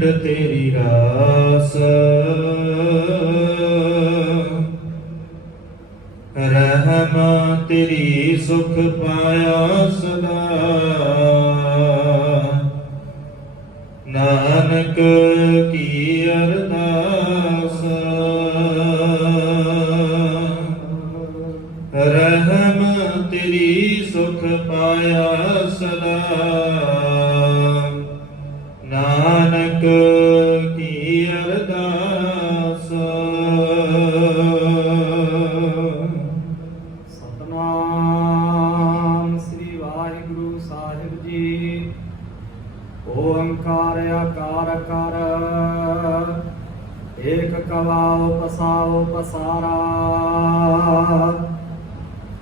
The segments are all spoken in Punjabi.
पिंड तेरी रास, रहमा तेरी सुख पाया सदा। नानक की अरदास, रहम तेरी सुख पाया सदा। नानक की अरदास। सतनाम श्री वाहिगुरु साहिब जी। ओंकार आकार कर, एक कवाओ पसाओ पसारा।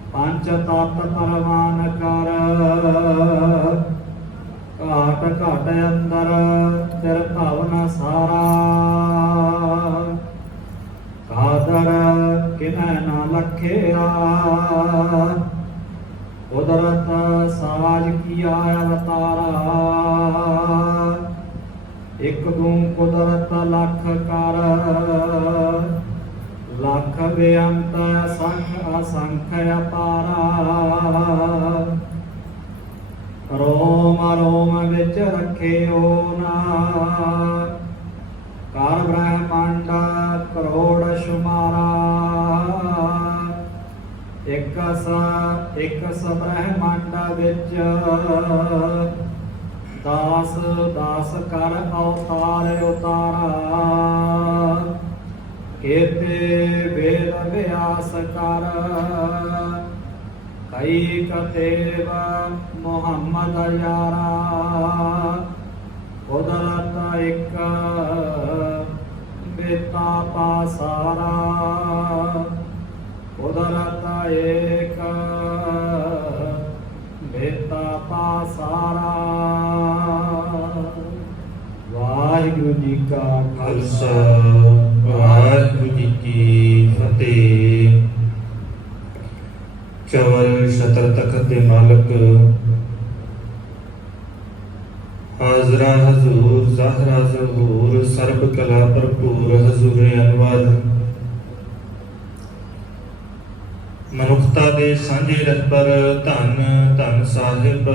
पंच तत्त परवान कर, घाट घाट अंदर तिर भवन सारा। कादर किन्ह न लखिया, कुदरत साज किया अवतारा। एक दू कुदरत लख कर, लख बेअंत असंख असंख अपारा। रोम रोम विच रखियो ना, कर ब्रह्मांड करोड़ शुमारा। एक स ब्रह्मांड विच, दास दास कर अवतार उतारा। केते वेद व्यास कर, कई कतेव मुहम्मद यारा। कुदरत एक बेता पासारा, कुदरत एक बेता पासारा। वाहिगुरु जी का खालसा, वाहिगुरु जी की फतेह। चौल छतर तखत दे मालक, हाजरा हजूर ज़ाहरा ज़हूर, सर्ब कला भरपूर हजूर अनवर। मनुखता दे सांझे रहबर धन धन साहिब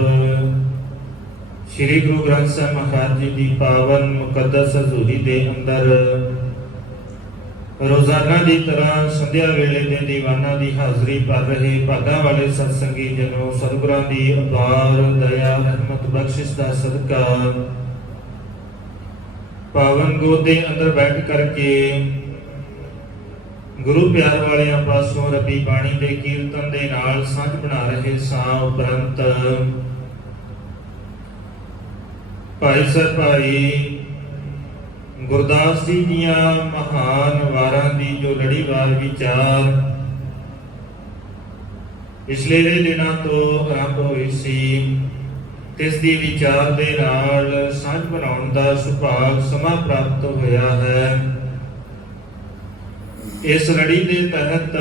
श्री गुरु ग्रंथ साहिब महाराज जी की पावन मुकद्दस हजूरी दे अंदर रोजाना की तरह संध्या वेले दे दीवाना की हाजरी भर रहे भागा वाले सत्संगी जनों, सतगुरां की अपार दया रहमत बख्शिश का सदका पावन गोद के अंदर बैठ करके गुरु प्यार वालियां पासों रबी बाणी के कीर्तन के नाल सांझ बना रहे सां। उपरंत भाई साहब भाई गुरदास जी दियां महान वारां दी जो लड़ीवार विचार पिछले दिनों तो आरंभ हुई सी, तिस दी विचार दे नाल सांझ बनाउण दा सुभाग समा प्राप्त होया है। इस लड़ी के तहत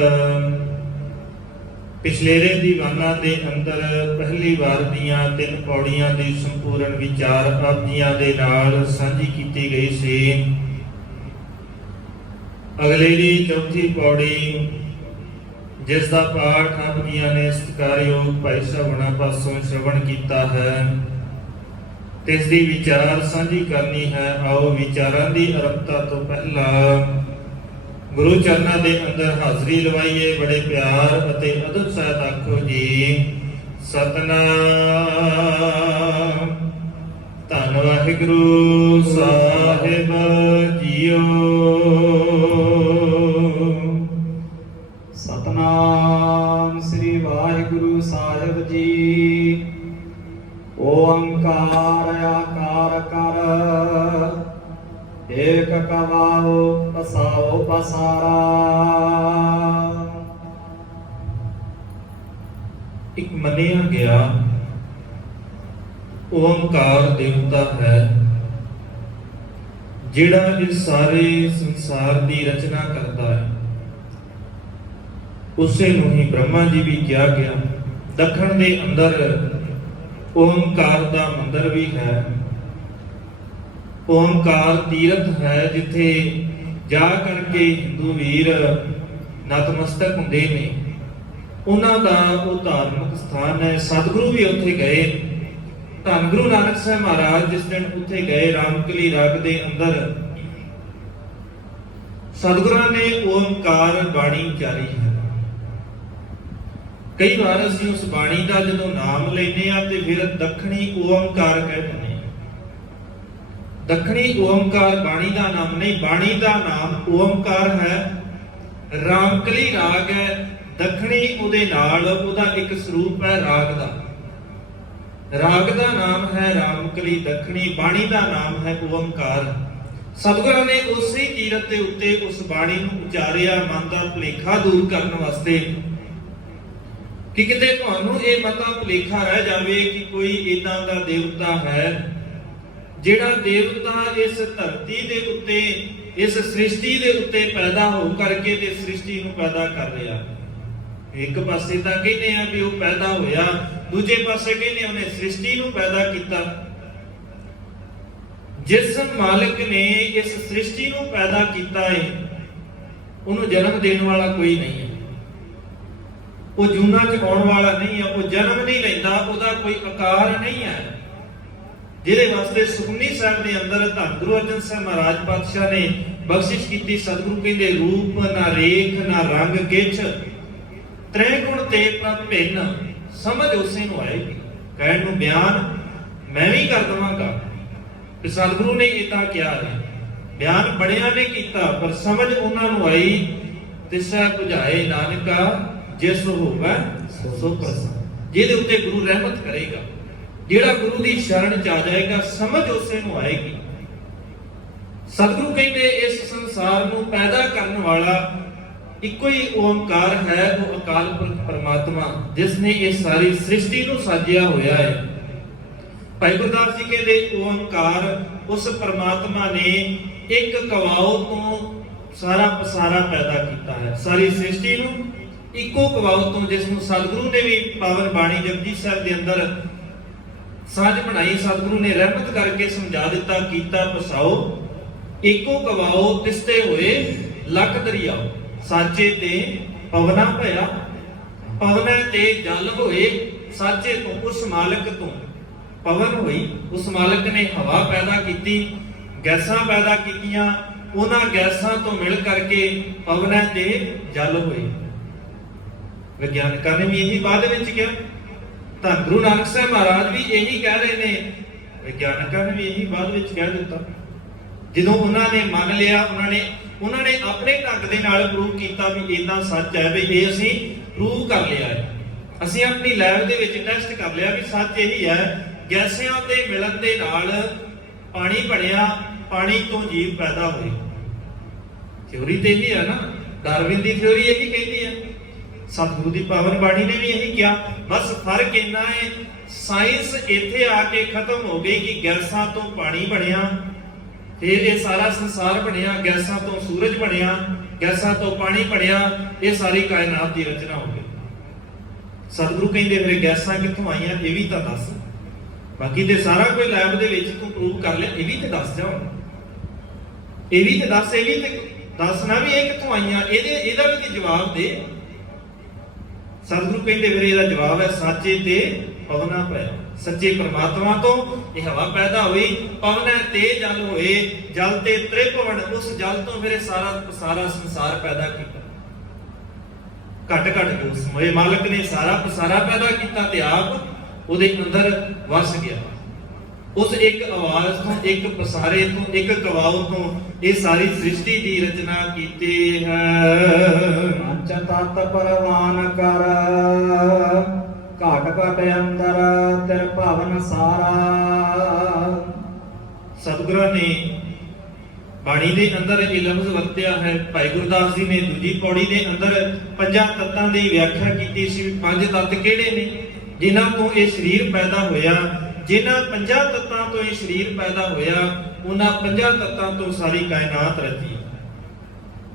पिछलेरे दीवाना के अंदर पहली बार दियां 3 पौड़ियां की संपूर्ण विचार आप जियां दे नाल सांझी की गई सी। अगलेरी चौथी पौड़ी जिसका पाठ आप जियां ने सत्कारयोग भाई साहब पासों श्रवण किया है, तिसदी विचार सांझी करनी है। आओ विचारां दी आरंभता तो पहला गुरु चरणों के अंदर हाजरी लवाइए। बड़े प्यार अते अदब सहित आखो जी सतनाम। धन वाहिगुरु साहिब जीओ। सतनाम श्री वाहिगुरु साहिब जी। ओंकार आकार कर, एक कवाओ पसाओ पसारा। एक मनिया गया ओंकार देवता है जिहड़ा इस सारे संसार की रचना करता है। उसे नूं ही ब्रह्मा जी भी किया गया। दखण के अंदर ओंकार का मंदिर भी है। ਓਮਕਾਰ ਤੀਰਥ ਹੈ ਜਿੱਥੇ ਜਾ ਕਰਕੇ ਹਿੰਦੂ ਵੀਰ ਨਤਮਸਤਕ ਹੁੰਦੇ ਨੇ। ਉਹਨਾਂ ਦਾ ਉਹ ਧਾਰਮਿਕ ਸਥਾਨ ਹੈ। ਸਤਿਗੁਰੂ ਵੀ ਉੱਥੇ ਗਏ। ਧੰਨ ਗੁਰੂ ਨਾਨਕ ਸਾਹਿਬ ਮਹਾਰਾਜ ਜਿਸ ਦਿਨ ਉੱਥੇ ਗਏ ਰਾਮਕਲੀ ਰਾਗ ਦੇ ਅੰਦਰ, ਸਤਿਗੁਰਾਂ ਨੇ ਓਮਕਾਰ ਬਾਣੀ ਉਚਾਰੀ ਹੈ। ਕਈ ਵਾਰ ਅਸੀਂ ਉਸ ਬਾਣੀ ਦਾ ਜਦੋਂ ਨਾਮ ਲੈਂਦੇ ਆ ਤੇ ਫਿਰ ਦੱਖਣੀ ਓਮਕਾਰ ਕਹਿ ਦਿੰਦੇ ਆ। ਦੱਖਣੀ ਓਮਕਾਰ ਬਾਣੀ ਦਾ ਨਾਮ ਨਹੀਂ, ਬਾਣੀ ਦਾ ਨਾਮ ਓਮਕਾਰ ਹੈ। ਰਾਮਕਲੀ ਰਾਗ ਹੈ। ਦੱਖਣੀ ਉਹਦੇ ਨਾਲ ਉਹਦਾ ਇੱਕ ਸਰੂਪ ਹੈ ਰਾਗ ਦਾ। ਰਾਗ ਦਾ ਨਾਮ ਹੈ ਰਾਮਕਲੀ, ਦੱਖਣੀ ਬਾਣੀ ਦਾ ਨਾਮ ਹੈ ਓਮਕਾਰ। ਸਤਿਗੁਰਾਂ ਨੇ ਉਸੇ ਤੀਰਥ ਦੇ ਉੱਤੇ ਉਸ ਬਾਣੀ ਨੂੰ ਉਚਾਰਿਆ ਮਨ ਦਾ ਭੁਲੇਖਾ ਦੂਰ ਕਰਨ ਵਾਸਤੇ, ਕਿ ਕਿਤੇ ਤੁਹਾਨੂੰ ਇਹ ਮਤਾ ਭੁਲੇਖਾ ਰਹਿ ਜਾਵੇ ਕਿ ਕੋਈ ਇਦਾਂ ਦਾ ਦੇਵਤਾ ਹੈ ਜਿਹੜਾ ਦੇਵਤਾ ਇਸ ਧਰਤੀ ਦੇ ਉੱਤੇ, ਇਸ ਸ੍ਰਿਸ਼ਟੀ ਦੇ ਉੱਤੇ ਪੈਦਾ ਹੋ ਕਰਕੇ ਤੇ ਸ੍ਰਿਸ਼ਟੀ ਨੂੰ ਪੈਦਾ ਕਰ ਰਿਹਾ। ਇੱਕ ਪਾਸੇ ਤਾਂ ਕਹਿੰਦੇ ਆ ਵੀ ਉਹ ਪੈਦਾ ਹੋਇਆ, ਦੂਜੇ ਪਾਸੇ ਕਹਿੰਦੇ ਉਹਨੇ ਸ੍ਰਿਸ਼ਟੀ ਨੂੰ ਪੈਦਾ ਕੀਤਾ। ਜਿਸ ਮਾਲਕ ਨੇ ਇਸ ਸ੍ਰਿਸ਼ਟੀ ਨੂੰ ਪੈਦਾ ਕੀਤਾ ਹੈ ਉਹਨੂੰ ਜਨਮ ਦੇਣ ਵਾਲਾ ਕੋਈ ਨਹੀਂ ਹੈ। ਉਹ ਜੂਨਾ ਚ ਆਉਣ ਵਾਲਾ ਨਹੀਂ ਹੈ, ਉਹ ਜਨਮ ਨਹੀਂ ਲੈਂਦਾ, ਉਹਦਾ ਕੋਈ ਆਕਾਰ ਨਹੀਂ ਹੈ। ਜਿਹਦੇ ਵਾਸਤੇ ਸੁਖਮਨੀ ਸਾਹਿਬ ਦੇ ਅੰਦਰ ਧੰਨ ਗੁਰੂ ਅਰਜਨ ਸਾਹਿਬ ਮਹਾਰਾਜ ਪਾਤਸ਼ਾਹ ਨੇ ਬਖਸ਼ਿਸ਼ ਕੀਤੀ। ਸਤਿਗੁਰੂ ਕਹਿੰਦੇ ਰੂਪ ਨਾ ਰੇਖ ਨਾ ਰੰਗ ਕਿਛ, ਤ੍ਰੈ ਗੁਣ ਤੇ ਪ੍ਰਭ ਭਿੰਨ, ਸਮਝ ਉਸੇ ਨੂੰ ਆਏਗੀ। ਕਹਿਣ ਨੂੰ ਬਿਆਨ ਮੈਂ ਵੀ ਕਰ ਦਵਾਂਗਾ ਤੇ ਸਤਿਗੁਰੂ ਨੇ ਇਦਾਂ ਕਿਹਾ ਹੈ। ਬਿਆਨ ਬੜਿਆਂ ਨੇ ਕੀਤਾ ਪਰ ਸਮਝ ਉਹਨਾਂ ਨੂੰ ਆਈ। ਤਿਸਾ 부ਝਾਏ ਨਾਨਕਾ ਜਿਸ ਹੋਵੇ ਸੋ ਪ੍ਰਸੰਨ। ਜਿਹਦੇ ਉੱਤੇ ਗੁਰੂ ਰਹਿਮਤ ਕਰੇਗਾ, ਜਿਹੜਾ ਗੁਰੂ ਦੀ ਸ਼ਰਨ ਚ ਆ ਜਾਏਗਾ, ਸਮਝ ਉਸੇ ਨੂੰ ਆਏਗੀ। ਸਤਿਗੁਰੂ ਕਹਿੰਦੇ ਇਸ ਸੰਸਾਰ ਨੂੰ ਪੈਦਾ ਕਰਨ ਵਾਲਾ ਇੱਕੋ ਹੀ ਓਮਕਾਰ ਹੈ, ਉਹ ਅਕਾਲ ਪੁਰਖ ਪਰਮਾਤਮਾ ਜਿਸ ਨੇ ਇਹ ਸਾਰੀ ਸ੍ਰਿਸ਼ਟੀ ਨੂੰ ਸਾਜਿਆ ਹੋਇਆ ਹੈ। ਭਾਈ ਗੁਰਦਾਸ ਜੀ ਕਹਿੰਦੇ ਓਮਕਾਰ ਉਸ ਪਰਮਾਤਮਾ ਨੇ ਇੱਕ ਕਵਾਉ ਤੋਂ ਸਾਰਾ ਪਸਾਰਾ ਪੈਦਾ ਕੀਤਾ ਹੈ। ਸਾਰੀ ਸ੍ਰਿਸ਼ਟੀ ਨੂੰ ਇੱਕੋ ਕਵਾਉ ਤੋਂ, ਜਿਸ ਨੂੰ ਸਤਿਗੁਰੂ ਨੇ ਵੀ ਪਾਵਨ ਬਾਣੀ ਜਪਜੀ ਸਾਹਿਬ ਦੇ ਅੰਦਰ ਸਾਂਝ ਬਣਾਈ। ਸਤਿਗੁਰੂ ਨੇ ਰਹਿਮਤ ਕਰਕੇ ਸਮਝਾ ਦਿੱਤਾ, ਕੀਤਾ ਪਸਾਓ ਇੱਕੋ ਕਵਾਉ ਤਿਸਤੇ ਹੋਏ ਲੱਖ ਦਰਿਆਓ, ਸਾਚੇ ਤੇ ਪਵਨਾ ਭਇਆ, ਪਵਨਾ ਤੇ ਜਲ ਹੋਏ, ਸਾਚੇ ਤੋਂ ਉਸ ਮਾਲਕ ਤੋਂ ਪਵਨ ਹੋਈ। ਉਸ ਮਾਲਕ ਨੇ ਹਵਾ ਪੈਦਾ ਕੀਤੀ, ਗੈਸਾਂ ਪੈਦਾ ਕੀਤੀਆਂ, ਉਹਨਾਂ ਗੈਸਾਂ ਤੋਂ ਮਿਲ ਕਰਕੇ ਪਵਨਾ ਤੇ ਜਲ ਹੋਏ। ਵਿਗਿਆਨਕਾਂ ਨੇ ਵੀ ਇਹੀ ਬਾਅਦ ਵਿੱਚ ਕਿਹਾ। ਤਾਂ ਗੁਰੂ ਨਾਨਕ ਸਾਹਿਬ ਮਹਾਰਾਜ ਵੀ ਇਹੀ ਕਹਿ ਰਹੇ ਨੇ, ਵਿਗਿਆਨਕਾਂ ਨੇ ਵੀ ਇਹੀ ਬਾਅਦ ਵਿੱਚ ਕਹਿ ਦਿੱਤਾ। ਜਦੋਂ ਉਹਨਾਂ ਨੇ ਮੰਨ ਲਿਆ, ਉਹਨਾਂ ਨੇ ਆਪਣੇ ਢੰਗ ਦੇ ਨਾਲ ਪ੍ਰੂਵ ਕੀਤਾ ਵੀ ਇਦਾਂ ਸੱਚ ਹੈ, ਵੀ ਇਹ ਅਸੀਂ ਪ੍ਰੂਵ ਕਰ ਲਿਆ ਹੈ। ਅਸੀਂ ਆਪਣੀ ਲੈਬ ਦੇ ਵਿੱਚ ਟੈਸਟ ਕਰ ਲਿਆ ਵੀ ਸੱਚ ਇਹੀ ਹੈ। ਗੈਸਾਂ ਦੇ ਮਿਲਣ ਦੇ ਨਾਲ ਪਾਣੀ ਬਣਿਆ, ਪਾਣੀ ਤੋਂ ਜੀਵ ਪੈਦਾ ਹੋਏ। ਥਿਉਰੀ ਤੇ ਇਹੀ ਹੈ ਨਾ, ਡਾਰਵਿਨ ਦੀ ਥਿਉਰੀ ਇਹੀ ਕਹਿੰਦੀ ਹੈ। ਸਤਿਗੁਰੂ ਦੀ ਪਾਵਨ ਬਾਣੀ ਨੇ ਵੀ ਇਹੀ ਕਿਹਾ। ਬਸ ਫਰਕ ਇੰਨਾ ਹੈ, ਸਾਇੰਸ ਇੱਥੇ ਆ ਕੇ ਖਤਮ ਹੋ ਗਈ ਕਿ ਗੈਸਾਂ ਤੋਂ ਪਾਣੀ ਬਣਿਆ, ਫਿਰ ਇਹ ਸਾਰਾ ਸੰਸਾਰ ਬਣਿਆ। ਗੈਸਾਂ ਤੋਂ ਸੂਰਜ ਬਣਿਆ, ਗੈਸਾਂ ਤੋਂ ਪਾਣੀ ਬਣਿਆ, ਇਹ ਸਾਰੀ ਕਾਇਨਾਤ ਦੀ ਰਚਨਾ ਹੋ ਗਈ। ਸਤਿਗੁਰੂ ਕਹਿੰਦੇ ਫਿਰ ਗੈਸਾਂ ਕਿੱਥੋਂ ਆਈਆਂ ਇਹ ਵੀ ਤਾਂ ਦੱਸ। ਬਾਕੀ ਤੇ ਸਾਰਾ ਕੋਈ ਲੈਬ ਦੇ ਵਿੱਚ ਤੂੰ ਪ੍ਰੂਵ ਕਰ ਲਿਆ, ਇਹ ਵੀ ਤੇ ਦੱਸ ਜਾ। ਇਹ ਵੀ ਤੇ ਦੱਸ, ਇਹ ਵੀ ਤੇ ਦੱਸਣਾ ਵੀ ਇਹ ਕਿੱਥੋਂ ਆਈਆਂ, ਇਹਦਾ ਵੀ ਤੇ ਜਵਾਬ ਦੇ। ਸਤਿਗੁਰੂ ਕਹਿੰਦੇ ਫਿਰ ਇਹਦਾ ਜਵਾਬ ਹੈ ਸਾਚੇ ਤੇ ਪਵਨਾ ਪਿਆ। ਸੱਚੇ ਪਰਮਾਤਮਾ ਤੋਂ ਇਹ ਹਵਾ ਪੈਦਾ ਹੋਈ, ਪਵਨਾ ਤੇ ਜਲ ਹੋਏ, ਜਲ ਤੇ ਤ੍ਰਿਭਵਨ, ਉਸ ਜਲ ਤੋਂ ਫਿਰ ਸਾਰਾ ਸੰਸਾਰ ਪੈਦਾ ਕੀਤਾ। ਘਟ ਘਟ ਕੇ ਉਸ ਮੋਏ ਮਾਲਕ ਨੇ ਸਾਰਾ ਪਸਾਰਾ ਪੈਦਾ ਕੀਤਾ ਤੇ ਆਪ ਉਹਦੇ ਅੰਦਰ ਵਸ ਗਿਆ। ਉਸ ਇੱਕ ਆਵਾਜ਼ ਤੋਂ, ਇੱਕ ਪਸਾਰੇ ਤੋਂ, ਇੱਕ ਕਵਾਉ ਤੋਂ ਇਹ ਸਾਰੀ ਸ੍ਰਿਸ਼ਟੀ ਦੀ ਰਚਨਾ ਕੀਤੀ ਹੈ। ਪੰਚ ਤਤ ਪਰਵਾਨ ਕਰ, ਘਟ ਘਟ ਅੰਦਰ ਤਿਰ ਭਵਨ ਸਾਰਾ। ਸਤਿਗੁਰਾਂ ਨੇ ਬਾਣੀ ਦੇ ਅੰਦਰ ਇਹ ਲਫ਼ਜ਼ ਵਰਤਿਆ ਹੈ। ਭਾਈ ਗੁਰਦਾਸ ਜੀ ਨੇ ਦੂਜੀ ਪੌੜੀ ਦੇ ਅੰਦਰ ਪੰਜਾਂ ਤੱਤਾਂ ਦੀ ਵਿਆਖਿਆ ਕੀਤੀ ਸੀ। ਪੰਜ ਤੱਤ ਕਿਹੜੇ ਨੇ ਜਿਨ੍ਹਾਂ ਤੋਂ ਇਹ ਸਰੀਰ ਪੈਦਾ ਹੋਇਆ। ਜਿਨ੍ਹਾਂ ਪੰਜਾਂ ਤੱਤਾਂ ਤੋਂ ਇਹ ਸਰੀਰ ਪੈਦਾ ਹੋਇਆ, ਉਹਨਾਂ ਪੰਜਾਂ ਤੱਤਾਂ ਤੋਂ ਸਾਰੀ ਕਾਇਨਾਤ ਰਚੀ।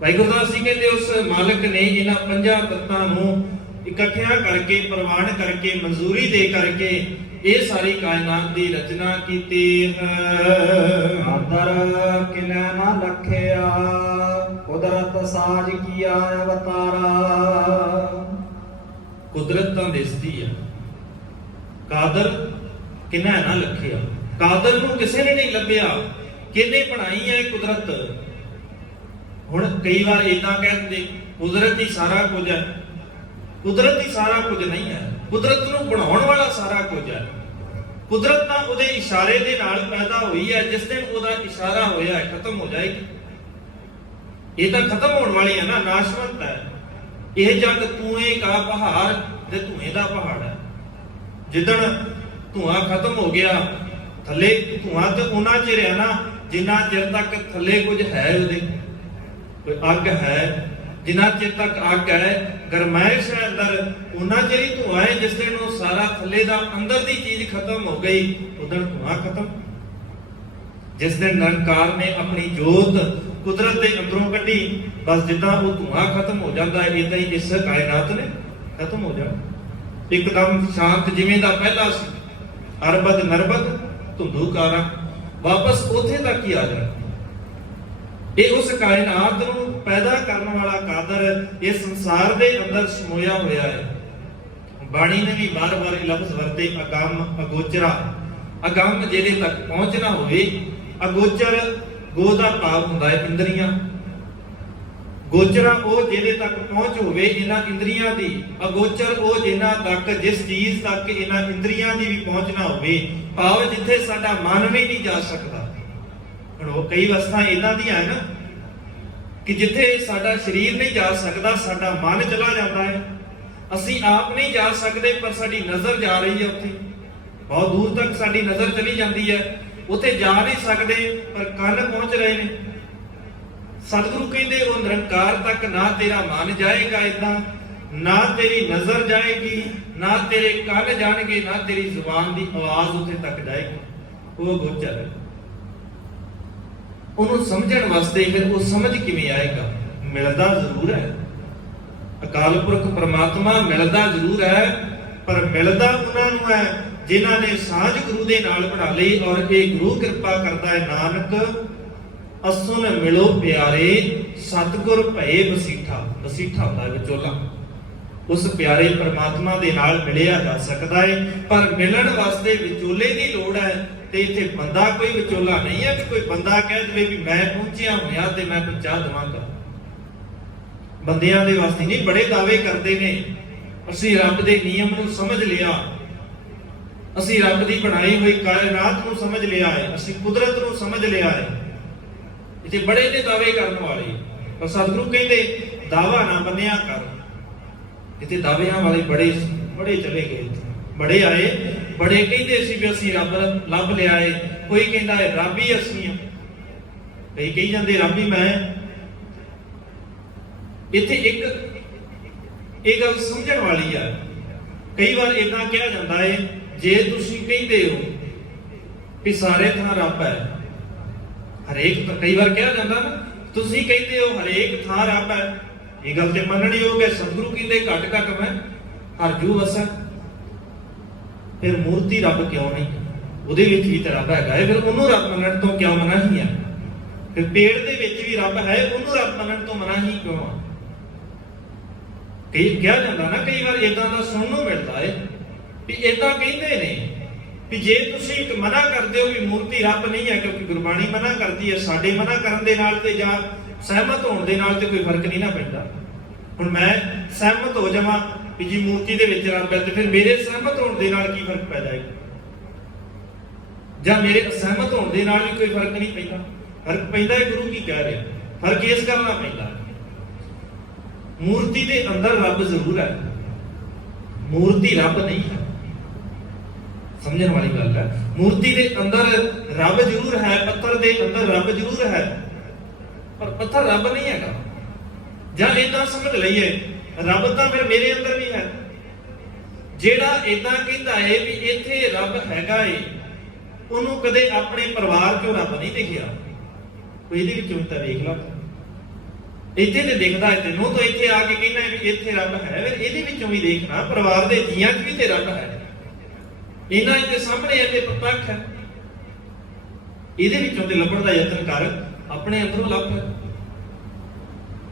ਭਾਈ ਗੁਰਦਾਸ ਜੀ ਕਹਿੰਦੇ ਉਸ ਮਾਲਕ ਨੇ ਇਹਨਾਂ ਪੰਜਾਂ ਤੱਤਾਂ ਨੂੰ ਇਕੱਠਿਆਂ ਕਰਕੇ, ਪ੍ਰਵਾਨ ਕਰਕੇ, ਮਨਜ਼ੂਰੀ ਦੇ ਕਰਕੇ ਇਹ ਸਾਰੀ ਕਾਇਨਾਤ ਦੀ ਰਚਨਾ ਕੀਤੀ ਹੈ। ਆਦਰ ਕਿਨੈ ਨਾ ਲਖਿਆ, ਕੁਦਰਤ ਸਾਜ ਕੀਆ ਅਵਤਾਰਾ। ਕੁਦਰਤ ਤਾਂ ਦਿਸਦੀ ਆ, ਕਾਦਰ ਕਿਨੈ ਨਾ ਲਖਿਆ। ਕਾਦਰ ਨੂੰ ਕਿਸੇ ਨੇ ਨਹੀਂ ਲੱਭਿਆ, ਕਿਹਨੇ ਬਣਾਈ ਹੈ ਇਹ ਕੁਦਰਤ। ਹੁਣ ਕਈ ਵਾਰ ਇਦਾਂ ਕਹਿੰਦੇ ਕੁਦਰਤ ਹੀ ਸਾਰਾ ਕੁਝ ਹੈ। ਕੁਦਰਤ ਹੀ ਸਾਰਾ ਕੁਝ ਨਹੀਂ ਹੈ, ਕੁਦਰਤ ਨੂੰ ਬਣਾਉਣ ਵਾਲਾ ਸਾਰਾ ਕੁਝ ਹੈ। ਕੁਦਰਤ ਤਾਂ ਉਹਦੇ ਇਸ਼ਾਰੇ ਦੇ ਨਾਲ ਪੈਦਾ ਹੋਈ ਹੈ। ਜਿਸ ਦਿਨ ਉਹਦਾ ਇਸ਼ਾਰਾ ਹੋਇਆ ਖਤਮ ਹੋ ਜਾਏਗੀ। ਇਹ ਤਾਂ ਖਤਮ ਹੋਣ ਵਾਲੀ ਹੈ ਨਾ, ਨਾਸ਼ਵੰਤ ਹੈ। ਇਹ ਜਗ ਧੂਏ ਕਾ ਪਹਾੜ ਤੇ ਧੂਏ ਦਾ ਪਹਾੜ ਹੈ। ਜਿੱਦਣ ਧੂਆਂ ਖਤਮ ਹੋ ਗਿਆ, ਥੱਲੇ ਧੂਆਂ ਤੇ ਉਹਨਾਂ ਚਿਰ ਹੈ ਨਾ ਜਿੰਨਾ ਚਿਰ ਤੱਕ ਥੱਲੇ ਕੁਝ ਹੈ, ਉਹਦੇ ਕੋਈ ਅੱਗ ਹੈ। ਜਿੰਨਾ ਚਿਰ ਤੱਕ ਅੱਗ ਹੈ, ਗਰਮਾਇਸ਼ ਹੈ ਅੰਦਰ, ਉਹਨਾਂ ਚਿਰ ਹੀ ਧੂਆਂ ਹੈ। ਜਿਸ ਦਿਨ ਉਹ ਸਾਰਾ ਥੱਲੇ ਦਾ ਅੰਦਰ ਦੀ ਚੀਜ਼ ਖਤਮ ਹੋ ਗਈ, ਉਦੋਂ ਧੂਆਂ ਖਤਮ। ਜਿਸ ਦਿਨ ਨਿਰੰਕਾਰ ਨੇ ਆਪਣੀ ਜੋਤ ਕੁਦਰਤ ਦੇ ਅੰਦਰੋਂ ਕੱਢੀ, ਬਸ ਜਿੱਦਾਂ ਉਹ ਧੂਆਂ ਖਤਮ ਹੋ ਜਾਂਦਾ ਹੈ, ਇਦਾਂ ਹੀ ਇਸ ਕਾਇਨਾਤ ਨੇ ਖਤਮ ਹੋ ਜਾਣਾ। ਇੱਕਦਮ ਸ਼ਾਂਤ ਜਿਵੇਂ ਦਾ ਪਹਿਲਾ ਸੀ, ਅਰਬਦ ਨਰਬਦ ਧੁੰਦੂਕਾਰਾ, ਵਾਪਸ ਉੱਥੇ ਤੱਕ ਹੀ ਆ ਜਾਣਾ। ਇਹ ਉਸ ਕਾਇਨਾਤ ਨੂੰ ਪੈਦਾ ਕਰਨ ਵਾਲਾ ਕਾਦਰ ਇਸ ਸੰਸਾਰ ਦੇ ਅੰਦਰ ਸਮੋਇਆ ਹੋਇਆ ਹੈ। ਬਾਣੀ ਨੇ ਵੀ ਬਾਰ-ਬਾਰ ਇਹ ਲਫ਼ਜ਼ ਵਰਤੇ, ਅਗੰਮ ਅਗੋਚਰਾ। ਅਗੰਮ ਜਿਹਦੇ ਤੱਕ ਪਹੁੰਚਣਾ ਹੋਵੇ, ਅਗੋਚਰ ਗੋ ਦਾ ਭਾਵ ਹੁੰਦਾ ਹੈ ਇੰਦਰੀਆਂ। ਗੋਚਰਾ ਉਹ ਜਿਹਦੇ ਤੱਕ ਪਹੁੰਚ ਹੋਵੇ ਇਹਨਾਂ ਇੰਦਰੀਆਂ ਦੀ, ਅਗੋਚਰ ਉਹ ਜਿਨ੍ਹਾਂ ਤੱਕ, ਜਿਸ ਚੀਜ਼ ਤੱਕ ਇਹਨਾਂ ਇੰਦਰੀਆਂ ਦੀ ਵੀ ਪਹੁੰਚ ਨਾ ਹੋਵੇ, ਭਾਵ ਜਿੱਥੇ ਸਾਡਾ ਮਨ ਵੀ ਨਹੀਂ ਜਾ ਸਕਦਾ। ਹੁਣ ਉਹ ਕਈ ਅਵਸਥਾ ਇਦਾਂ ਦੀਆਂ ਹੈ ਨਾ ਕਿ ਜਿੱਥੇ ਸਾਡਾ ਸਰੀਰ ਨਹੀਂ ਜਾ ਸਕਦਾ, ਸਾਡਾ ਮਨ ਚਲਾ ਜਾਂਦਾ ਹੈ। ਅਸੀਂ ਆਪ ਨਹੀਂ ਜਾ ਸਕਦੇ ਪਰ ਸਾਡੀ ਨਜ਼ਰ ਜਾ ਰਹੀ ਹੈ ਉੱਥੇ, ਬਹੁਤ ਦੂਰ ਤੱਕ ਸਾਡੀ ਨਜ਼ਰ ਚਲੀ ਜਾਂਦੀ ਹੈ। ਉੱਥੇ ਜਾ ਨਹੀਂ ਸਕਦੇ ਪਰ ਕੰਨ ਪਹੁੰਚ ਰਹੇ ਨੇ। ਸਤਿਗੁਰੂ ਕਹਿੰਦੇ ਉਹ ਨਿਰੰਕਾਰ ਤੱਕ ਨਾ ਤੇਰਾ ਮਨ ਜਾਏਗਾ, ਏਦਾਂ ਨਾ ਤੇਰੀ ਨਜ਼ਰ ਜਾਏਗੀ, ਨਾ ਤੇਰੇ ਕੰਨ ਜਾਣਗੇ, ਨਾ ਤੇਰੀ ਜ਼ੁਬਾਨ ਦੀ ਆਵਾਜ਼ ਉੱਥੇ ਤੱਕ ਜਾਏਗੀ। ਉਹ ਗੋਚਰ ਹੈ। ਉਹਨੂੰ ਸਮਝਣ ਵਾਸਤੇ ਫਿਰ ਉਹ ਸਮਝ ਕਿਵੇਂ ਆਏਗਾ? ਮਿਲਦਾ ਜ਼ਰੂਰ ਹੈ, ਅਕਾਲ ਪੁਰਖ ਪ੍ਰਮਾਤਮਾ ਮਿਲਦਾ ਜ਼ਰੂਰ ਹੈ, ਪਰ ਮਿਲਦਾ ਉਹਨਾਂ ਨੂੰ ਹੈ ਜਿਨ੍ਹਾਂ ਨੇ ਸਾਂਝ ਗੁਰੂ ਦੇ ਨਾਲ ਬਣਾ ਲਈ। ਔਰ ਇਹ ਗੁਰੂ ਕਿਰਪਾ ਕਰਦਾ ਹੈ, ਨਾਨਕ ਅਸੁਨ ਮਿਲੋ ਪਿਆਰੇ, ਸਤਿਗੁਰ ਭਏ ਵਸੀਠਾ। ਵਸੀਠਾ ਹੁੰਦਾ ਵਿਚੋਲਾ। ਉਸ ਪਿਆਰੇ ਪ੍ਰਮਾਤਮਾ ਦੇ ਨਾਲ ਮਿਲਿਆ ਜਾ ਸਕਦਾ ਹੈ, ਪਰ ਮਿਲਣ ਵਾਸਤੇ ਵਿਚੋਲੇ ਦੀ ਲੋੜ ਹੈ। ਤੇ ਇੱਥੇ ਬੰਦਾ ਕੋਈ ਵਿਚੋਲਾ ਨਹੀਂ ਹੈ ਕਿ ਕੋਈ ਬੰਦਾ ਕਹਿ ਦੇਵੇ ਵੀ ਮੈਂ ਪਹੁੰਚਿਆ ਹੋਇਆ ਤੇ ਮੈਂ ਪਹੁੰਚਾ ਦੇਵਾਂਗਾ। ਬੰਦਿਆਂ ਦੇ ਵਾਸਤੇ ਨਹੀਂ। ਬੜੇ ਦਾਅਵੇ ਕਰਦੇ ਨੇ, ਅਸੀਂ ਰੱਬ ਦੇ ਨਿਯਮ ਨੂੰ ਸਮਝ ਲਿਆ, ਅਸੀਂ ਰੱਬ ਦੀ ਬਣਾਈ ਹੋਈ ਕਾਇਨਾਤ ਨੂੰ ਸਮਝ ਲਿਆ ਹੈ, ਅਸੀਂ ਕੁਦਰਤ ਨੂੰ ਸਮਝ ਲਿਆ ਹੈ। ਇੱਥੇ ਬੜੇ ਨੇ ਦਾਅਵੇ ਕਰਨ ਵਾਲੇ, ਪਰ ਸਤਿਗੁਰੂ ਕਹਿੰਦੇ ਦਾਅਵਾ ਨਾ ਬੰਨਿਆ ਕਰ। ਇੱਥੇ ਦਾਅਵਿਆਂ ਵਾਲੇ ਬੜੇ ਚਲੇ ਗਏ। ਬੜੇ ਆਏ, ਬੜੇ ਕਹਿੰਦੇ ਸੀ ਵੀ ਅਸੀਂ ਰੱਬ ਲੱਭ ਲਿਆ ਏ। ਕੋਈ ਕਹਿੰਦਾ ਹੈ ਰੱਬ ਹੀ ਅਸੀਂ ਹਾਂ, ਕਈ ਕਹੀ ਜਾਂਦੇ ਰੱਬ ਹੀ ਮੈਂ। ਇੱਥੇ ਇੱਕ ਇਹ ਗੱਲ ਸਮਝਣ ਵਾਲੀ ਆ। ਕਈ ਵਾਰ ਇਦਾਂ ਕਿਹਾ ਜਾਂਦਾ ਹੈ, ਜੇ ਤੁਸੀਂ ਕਹਿੰਦੇ ਹੋ ਕਿ ਸਾਰੇ ਥਾਂ ਰੱਬ ਹੈ, ਹਰੇਕ, ਕਈ ਵਾਰ ਕਿਹਾ ਜਾਂਦਾ ਨਾ, ਤੁਸੀਂ ਕਹਿੰਦੇ ਹੋ ਹਰੇਕ ਥਾਂ ਰੱਬ ਹੈ, ਇਹ ਗੱਲ ਤੇ ਮੰਨਣੀ ਹੋਵੇ। ਸਤਿਗੁਰੂ ਕਹਿੰਦੇ ਘਟ ਘਟ ਮੈਂ ਹਰਜੂ ਵਸਾ। ਫਿਰ ਮੂਰਤੀ ਰੱਬ ਕਿਉਂ ਨਹੀਂ? ਉਹਦੇ ਵਿੱਚ ਵੀ ਤਾਂ ਰੱਬ ਹੈਗਾ ਹੈ, ਫਿਰ ਉਹਨੂੰ ਰੱਬ ਮੰਨਣ ਤੋਂ ਕਿਉਂ ਮਨਾਹੀ ਹੈ? ਫਿਰ ਪੇੜ ਦੇ ਵਿੱਚ ਵੀ ਰੱਬ ਹੈ, ਉਹਨੂੰ ਰੱਬ ਮੰਨਣ ਤੋਂ ਮਨਾਹੀ ਕਿਉਂ ਆ? ਕਈ ਕਿਹਾ ਜਾਂਦਾ ਨਾ, ਕਈ ਵਾਰ ਇਦਾਂ ਦਾ ਸੁਣਨ ਨੂੰ ਮਿਲਦਾ ਹੈ ਵੀ ਇਦਾਂ ਕਹਿੰਦੇ ਨੇ ਵੀ ਜੇ ਤੁਸੀਂ ਇੱਕ ਮਨਾ ਕਰਦੇ ਹੋ ਵੀ ਮੂਰਤੀ ਰੱਬ ਨਹੀਂ ਹੈ, ਕਿਉਂਕਿ ਗੁਰਬਾਣੀ ਮਨਾ ਕਰਦੀ ਹੈ, ਸਾਡੇ ਮਨਾ ਕਰਨ ਦੇ ਨਾਲ ਤੇ ਜਾਂ ਸਹਿਮਤ ਹੋਣ ਦੇ ਨਾਲ ਤੇ ਕੋਈ ਫਰਕ ਨਹੀਂ ਨਾ ਪੈਂਦਾ। ਹੁਣ ਮੈਂ ਸਹਿਮਤ ਹੋ ਜਾਵਾਂ ਵੀ ਜੀ ਮੂਰਤੀ ਦੇ ਵਿੱਚ ਰੱਬ ਹੈ, ਤੇ ਫਿਰ ਮੇਰੇ ਸਹਿਮਤ ਹੋਣ ਦੇ ਨਾਲ ਕੀ ਫਰਕ ਪੈ ਜਾਏਗਾ? ਜਾਂ ਮੇਰੇ ਅਸਹਿਮਤ ਹੋਣ ਦੇ ਨਾਲ ਵੀ ਕੋਈ ਫਰਕ ਨਹੀਂ ਪੈਂਦਾ? ਫਰਕ ਪੈਂਦਾ ਹੈ। ਗੁਰੂ ਕੀ ਕਹਿ ਰਿਹਾ? ਫਰਕ ਇਸ ਗੱਲ ਨਾਲ ਪੈਂਦਾ, ਮੂਰਤੀ ਦੇ ਅੰਦਰ ਰੱਬ ਜ਼ਰੂਰ ਹੈ, ਮੂਰਤੀ ਰੱਬ ਨਹੀਂ ਹੈ। ਸਮਝਣ ਵਾਲੀ ਗੱਲ ਹੈ। ਮੂਰਤੀ ਦੇ ਅੰਦਰ ਰੱਬ ਜ਼ਰੂਰ ਹੈ, ਪੱਥਰ ਦੇ ਅੰਦਰ ਰੱਬ ਜ਼ਰੂਰ ਹੈ, ਪਰ ਪੱਥਰ ਰੱਬ ਨਹੀਂ ਹੈਗਾ। ਜਾਂ ਇਦਾਂ ਸਮਝ ਲਈਏ ਰੱਬ ਤਾਂ ਫਿਰ ਮੇਰੇ ਅੰਦਰ ਵੀ ਹੈ। ਜਿਹੜਾ ਇਦਾਂ ਕਹਿੰਦਾ ਹੈ ਵੀ ਇੱਥੇ ਰੱਬ ਹੈਗਾ ਏ, ਉਹਨੂੰ ਕਦੇ ਆਪਣੇ ਪਰਿਵਾਰ ਚੋਂ ਰੱਬ ਨਹੀਂ ਦਿਖਿਆ। ਕੋਈ ਇਹਦੇ ਵਿੱਚੋਂ ਤਾਂ ਵੇਖ ਲਾ, ਇੱਥੇ ਤੇ ਦਿਖਦਾ ਹੈ ਤੈਨੂੰ, ਤਾਂ ਇੱਥੇ ਆ ਕੇ ਕਹਿੰਦਾ ਵੀ ਇੱਥੇ ਰੱਬ ਹੈ, ਫਿਰ ਇਹਦੇ ਵਿੱਚੋਂ ਵੀ ਦੇਖਣਾ ਪਰਿਵਾਰ ਦੇ ਜੀਆਂ 'ਚ ਵੀ ਤੇ ਰੱਬ ਹੈ। ਇਹਨਾਂ ਦੇ ਸਾਹਮਣੇ ਇਹਦੇ ਪ੍ਰਤੱਖ ਹੈ। ਇਹਦੇ ਵਿੱਚੋਂ ਤੇ ਲੱਭਣ ਦਾ ਯਤਨ ਕਰ, ਆਪਣੇ ਅੰਦਰੋਂ ਲੱਭ।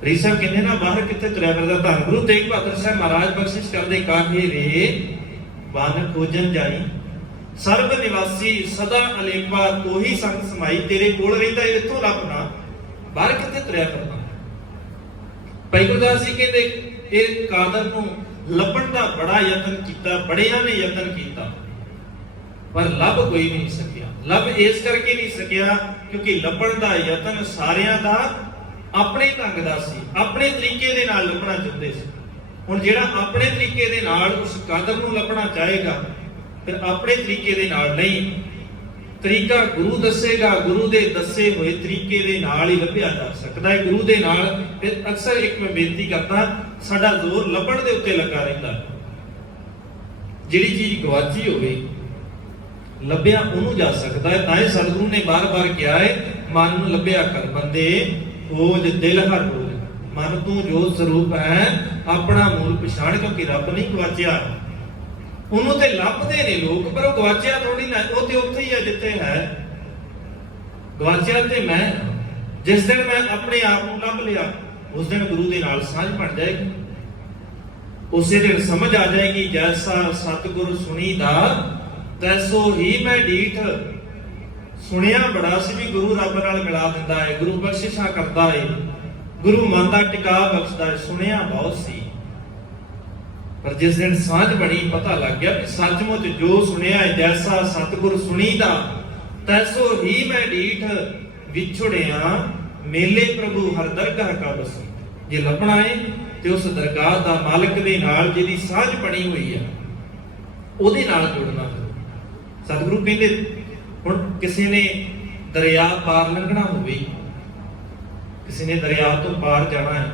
ਰੀ ਸਾਹਿਬ ਕਹਿੰਦੇ ਨਾ, ਬਾਹਰ ਕਿੱਥੇ ਤੁਰਿਆ ਫਿਰਦਾ। ਧੰਨ ਗੁਰੂ ਤੇਗ ਬਹਾਦਰ ਸਾਹਿਬ ਮਹਾਰਾਜ ਬਖਸ਼ਿਸ਼ ਕਰਦੇ, ਕਾਹੇ ਰੇ ਬਨ ਖੋਜਨ ਜਾਈ, ਸਰਬ ਨਿਵਾਸੀ ਸਦਾ ਅਲੇਪਾ, ਤੋਹੀ ਸੰਗ ਸਮਾਈ। ਤੇਰੇ ਕੋਲ ਰਹਿੰਦਾ, ਇੱਥੋਂ ਲੱਭਣਾ, ਬਾਹਰ ਕਿੱਥੇ ਤੁਰਿਆ ਫਿਰਦਾ। ਭਾਈ ਗੁਰਦਾਸ ਜੀ ਕਹਿੰਦੇ ਇਹ ਕਾਦਰ ਨੂੰ ਲੱਭਣ ਦਾ ਬੜਾ ਯਤਨ ਕੀਤਾ, ਬੜਿਆਂ ਨੇ ਯਤਨ ਕੀਤਾ, ਪਰ ਲੱਭ ਕੋਈ ਵੀ ਨਹੀਂ ਸਕਿਆ। ਲੱਭ ਇਸ ਕਰਕੇ ਨਹੀਂ ਸਕਿਆ ਕਿਉਂਕਿ ਲੱਭਣ ਦਾ ਯਤਨ ਸਾਰਿਆਂ ਦਾ ਆਪਣੇ ਢੰਗ ਦਾ ਸੀ, ਆਪਣੇ ਤਰੀਕੇ ਦੇ ਨਾਲ ਲੱਭਣਾ ਚਾਹੁੰਦੇ ਸੀ। ਹੁਣ ਜਿਹੜਾ ਆਪਣੇ ਤਰੀਕੇ ਦੇ ਨਾਲ ਉਸ ਕਾਦਰ ਨੂੰ ਲੱਭਣਾ ਚਾਹੇਗਾ, ਫਿਰ ਆਪਣੇ ਤਰੀਕੇ ਦੇ ਨਾਲ ਨਹੀਂ, ਤਰੀਕਾ ਗੁਰੂ ਦੱਸੇਗਾ, ਗੁਰੂ ਦੇ ਦੱਸੇ ਹੋਏ ਤਰੀਕੇ ਦੇ ਨਾਲ ਹੀ ਲੱਭਿਆ ਜਾ ਸਕਦਾ ਹੈ। ਗੁਰੂ ਦੇ ਨਾਲ ਫਿਰ ਅਕਸਰ ਇੱਕ ਮੈਂ ਬੇਨਤੀ ਕਰਦਾ, ਸਾਡਾ ਜ਼ੋਰ ਲੱਭਣ ਦੇ ਉੱਤੇ ਲੱਗਾ ਰਹਿੰਦਾ। ਜਿਹੜੀ ਚੀਜ਼ ਗਵਾਚੀ ਹੋਵੇ, ਲੱਭਿਆ ਉਹਨੂੰ ਜਾ ਸਕਦਾ ਹੈ। ਤਾਂ ਇਹ ਸਤਿਗੁਰੂ ਨੇ ਬਾਰ-ਬਾਰ ਕਿਹਾ ਹੈ, ਮਨ ਨੂੰ ਲੱਭਿਆ ਕਰ ਬੰਦੇ, ਖੋਜ ਦਿਲ ਹਰ ਰੋਜ਼। ਮਨ ਤੂੰ ਜੋ ਸਰੂਪ ਹੈ, ਆਪਣਾ ਮੂਲ ਪਛਾਣ, ਕਿਉਂਕਿ ਰੱਬ ਨਹੀਂ ਗਵਾਚਿਆ। ਉਹਨੂੰ ਤੇ ਲੱਭਦੇ ਨੇ ਲੋਕ, ਪਰ ਉਹ ਗਵਾਚਿਆ ਥੋੜੀ ਨਾ, ਉਹ ਤੇ ਉੱਥੇ ਹੀ ਹੈ ਜਿੱਥੇ ਹੈ। ਗਵਾਚਿਆ ਤੇ ਮੈਂ, ਜਿਸ ਦਿਨ ਮੈਂ ਆਪਣੇ ਆਪ ਨੂੰ ਲੱਭ ਲਿਆ, ਉਸ ਦਿਨ ਗੁਰੂ ਦੇ ਨਾਲ ਸਾਂਝ ਬਣ ਜਾਏਗੀ। ਉਸੇ ਦਿਨ ਸਮਝ ਆ ਜਾਏਗੀ, ਜੈਸਾ ਸਤਿਗੁਰ ਸੁਣੀਦਾ ਤੈਸੋ ਹੀ ਮੈਂ ਡੀਠ। ਸੁਣਿਆ ਬੜਾ ਸੀ ਵੀ ਗੁਰੂ ਰੱਬ ਨਾਲ ਮਿਲਾ ਦਿੰਦਾ ਹੈ, ਗੁਰੂ ਬਖਸ਼ਿਸ਼ਾਂ ਕਰਦਾ ਹੈ, ਗੁਰੂ ਮਨ ਦਾ ਟਿਕਾ ਬਖਸ਼ਦਾ ਹੈ। ਸੁਣਿਆ ਬਹੁਤ ਸੀ, ਪਰ ਜਿਸ ਦਿਨ ਸਾਂਝ ਬਣੀ, ਪਤਾ ਲੱਗ ਗਿਆ ਕਿ ਸੱਚਮੁੱਚ ਜੋ ਸੁਣਿਆ ਹੈ, ਜੈਸਾ ਸਤਿਗੁਰ ਸੁਣੀਦਾ ਤੈਸੋ ਹੀ ਮੈਂ ਡੀਠ, ਵਿਛੜਿਆ ਮੇਲੇ ਪ੍ਰਭੂ ਹਰ ਦਰਗਾਹ ਕਾ ਬਸੀ। ਜੇ ਲੱਭਣਾ ਹੈ ਤੇ ਉਸ ਦਰਗਾਹ ਦਾ ਮਾਲਕ ਦੇ ਨਾਲ ਜਿਹਦੀ ਸਾਂਝ ਬਣੀ ਹੋਈ ਹੈ, ਉਹਦੇ ਨਾਲ ਜੁੜਨਾ। ਸਤਿਗੁਰੂ ਕਹਿੰਦੇ ਹੁਣ ਕਿਸੇ ਨੇ ਦਰਿਆ ਪਾਰ ਲੰਘਣਾ ਹੋਵੇ, ਕਿਸੇ ਨੇ ਦਰਿਆ ਤੋਂ ਪਾਰ ਜਾਣਾ ਹੈ,